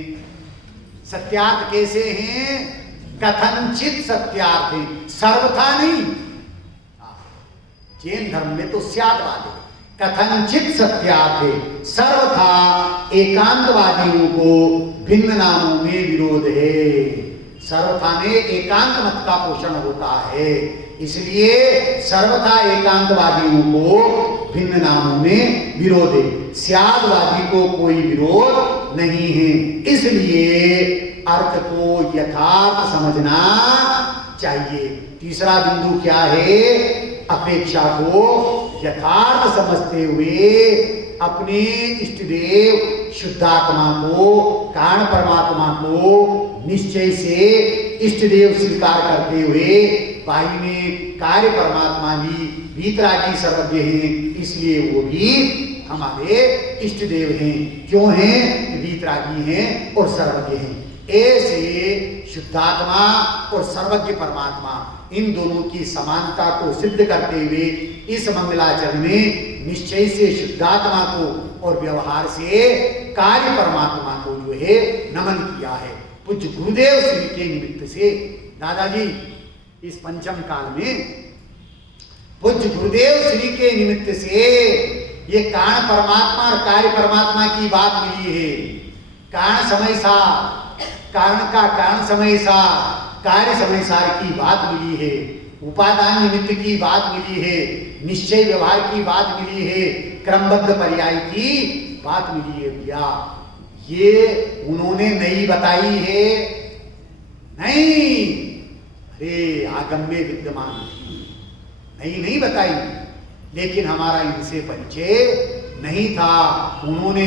सत्यार्थ कैसे हैं? कथनचित सत्यार्थ हैं, सर्वथा नहीं। जैन धर्म में तो स्यादवाद है, कथनचित सत्यार्थ है, सर्वथा एकांतवादियों को भिन्न नामों में विरोध है। सर्वथा में एकांत मत का पोषण होता है, इसलिए सर्वथा एकांतवादियों को भिन्न नामों में विरोध है। स्यादवादी को कोई विरोध नहीं है। इसलिए अर्थ को यथार्थ समझना चाहिए। तीसरा बिंदु क्या है? अपेक्षा को यथार्थ समझते हुए अपने इष्ट देव शुद्धात्मा को, कारण परमात्मा को निश्चय से इष्ट देव स्वीकार करते हुए बाई में कार्य परमात्मा भी वीतरागी सर्वज्ञ हैं, इसलिए वो भी हमारे इष्ट देव हैं। क्यों हैं? वीतरागी हैं और सर्वज्ञ हैं। ऐसे शुद्धात्मा और सर्वज्ञ परमात्मा, इन दोनों की समानता को सिद्ध करते हुए इस मंगलाचरण में निश्चय से शुद्धात्मा को और व्यवहार से कार्य परमात्मा को जो है नमन किया है। पूज्य गुरुदेव श्री के निमित्त से दादाजी इस पंचम काल में पूज्य गुरुदेव श्री के निमित्त से ये कारण परमात्मा और कार्य परमात्मा की बात मिली है। कारण समय सार, कारण का कारण समय सार, कार्य समय सार की बात मिली है। उपादान निमित्त की बात मिली है, निश्चय व्यवहार की बात मिली है, क्रमबद्ध पर्याय की बात मिली है। भैया ये उन्होंने नहीं बताई है, नहीं, अरे आगम में विद्यमान थी, नहीं बताई, लेकिन हमारा इनसे परिचय नहीं था। उन्होंने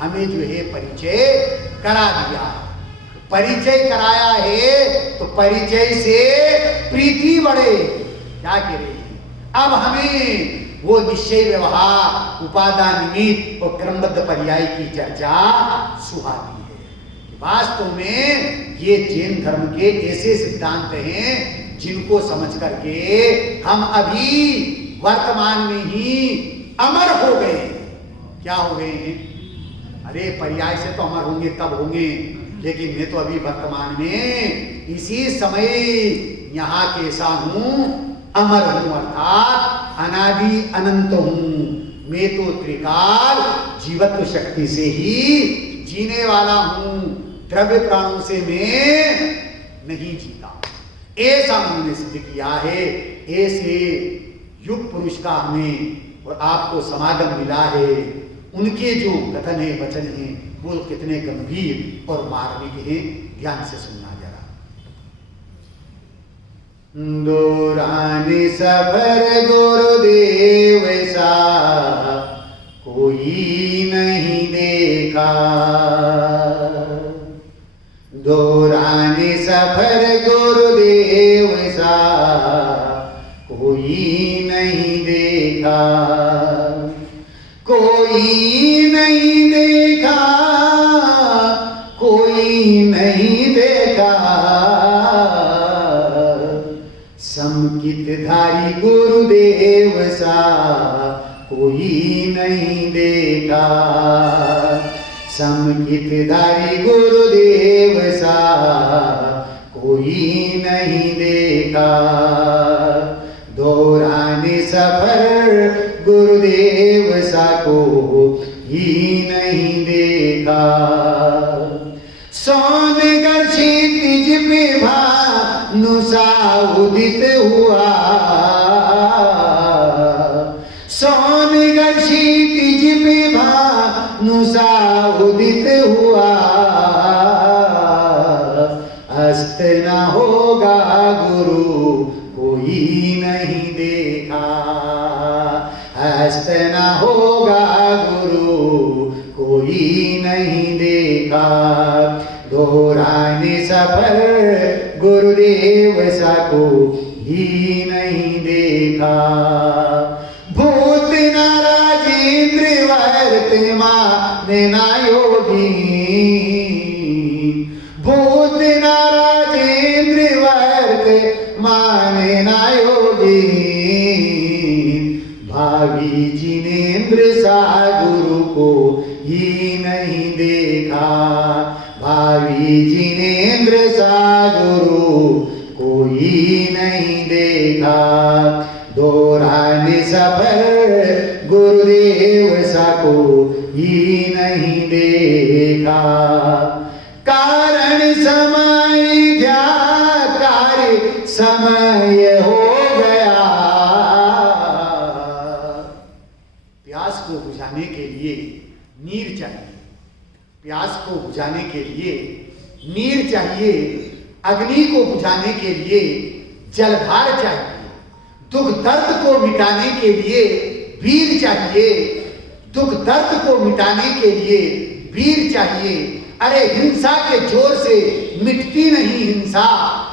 हमें जो है परिचय करा दिया। परिचय कराया है तो परिचय से प्रीति बढ़े। क्या कह रहे हैं? अब हमें वो निश्चय व्यवहार, उपादान निमित्त और क्रमबद्ध पर्याय की चर्चा सुहाती है। वास्तव में ये जैन धर्म के ऐसे सिद्धांत हैं जिनको समझ करके हम अभी वर्तमान में ही अमर हो गए। क्या हो गए हैं? अरे पर्याय से तो अमर होंगे तब होंगे, लेकिन मैं तो अभी वर्तमान में इसी समय यहाँ कैसा हूं? अमर हूं, अर्थात अनादि अनंत हूं। मैं तो त्रिकाल जीवत्व शक्ति से ही जीने वाला हूं, द्रव्य प्राणों से मैं नहीं जीता। ऐसा उन्होंने सिद्ध किया है। ऐसे युग पुरुष का हमें और आपको समागम मिला है। उनके जो कथन है, वचन है, वो कितने गंभीर और मार्मिक हैं। ध्यान से सुनना जरा। दौरान सफर गुरुदेव सा कोई नहीं देखा, दौरान सफर गुरुदेव सा कोई नहीं देखा, कोई नहीं देखा, कोई नहीं देखा, समकित धारी गुरुदेव सा कोई नहीं देखा। समकितधारी गुरुदेव सा कोई नहीं देखा। दौराने सफर गुरुदेव सा को ही नहीं देखा। सोनगर क्षितिज पे भानुसा उदित हुआ। सोनगर क्षितिज पे भानुसा उदित हुआ। अस्त न होगा गुरु कोई नहीं देखा। अस्त न होगा गुरु कोई नहीं देखा। दोहराने सफर गुरुदेव सा को ही नहीं देखा। भूत न राजेंद्र वर्तमान न योगी। भूत न राजेंद्र वर्तमान न योगी। भावी जिनेन्द्र सा गुरु को ही नहीं देखा। भावी जिनेन्द्र सा गुरु कोई नहीं देखा। दोहराने सफर गुरुदेव सा को ही नहीं देखा। कारण समय ध्या कार्य समय हो गया। प्यास को बुझाने के लिए नीर चाहिए। प्यास को बुझाने के लिए नीर चाहिए। अग्नि को बुझाने के लिए जलधार चाहिए। दुख दर्द को मिटाने के लिए वीर चाहिए। दुख दर्द को मिटाने के लिए वीर चाहिए। अरे हिंसा के जोर से मिटती नहीं हिंसा।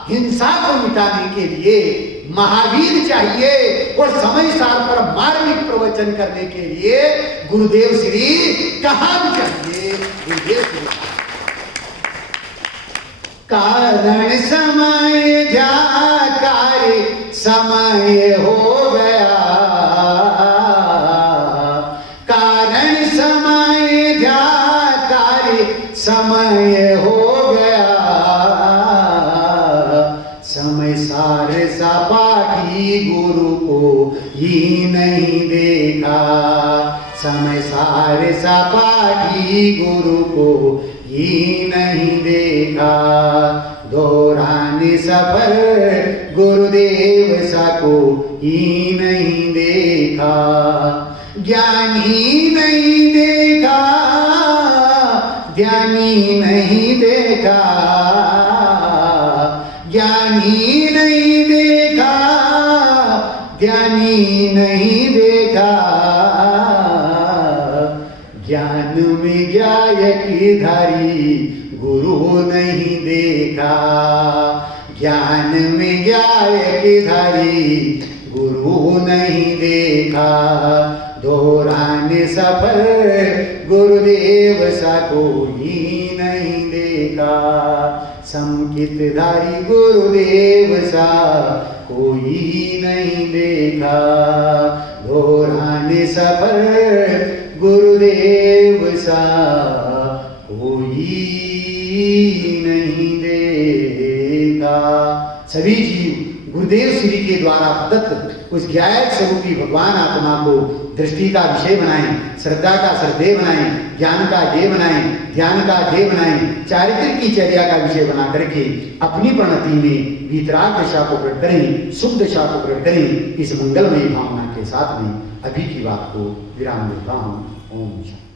हिंसा को मिटाने के लिए महावीर चाहिए। और समय सार पर मार्मिक प्रवचन करने के लिए गुरुदेव श्री कहाँ भी चाहिए। गुरुदेव श्री कारण समय ध्या कार्य समय हो गया। कारण समय ध्या कार्य समय हो गया। समय सार सपाटी गुरु को ही नहीं देखा। समय सार सपाटी गुरु को ही नहीं देखा। दोहराने सफर गुरुदेव सा को ही नहीं देखा। ज्ञानी नहीं देखा। ज्ञानी नहीं देखा। ज्ञानी नहीं देखा। ज्ञानी नहीं देखा। ज्ञान में ज्ञायकी धारी गुरु नहीं देखा। ज्ञान में ज्ञायकी धारी गुरु नहीं देखा। दोहराने सफर गुरुदेव सा कोई नहीं देखा। समकितधारी गुरुदेव सा कोई नहीं देखा। दोहराने सफर गुरुदेव सा कोई नहीं देखा। सभी जीव गुरुदेव श्री के द्वारा प्रदत्त उस ज्ञायक स्वरूपी भगवान आत्मा को दृष्टि का विषय बनाएं, श्रद्धा का श्रद्धेय बनाएं, ज्ञान का ध्येय बनाएं, ध्यान का ध्येय बनाएं, चारित्रिक की चर्या का विषय बना करके अपनी प्रणति में वीतराग दशा को प्रकट करें, सुख दशा को प्रकट करें। इस मंगलमयी भावना के साथ में अभी की बात को विराम देता हूँ। ओम शांति।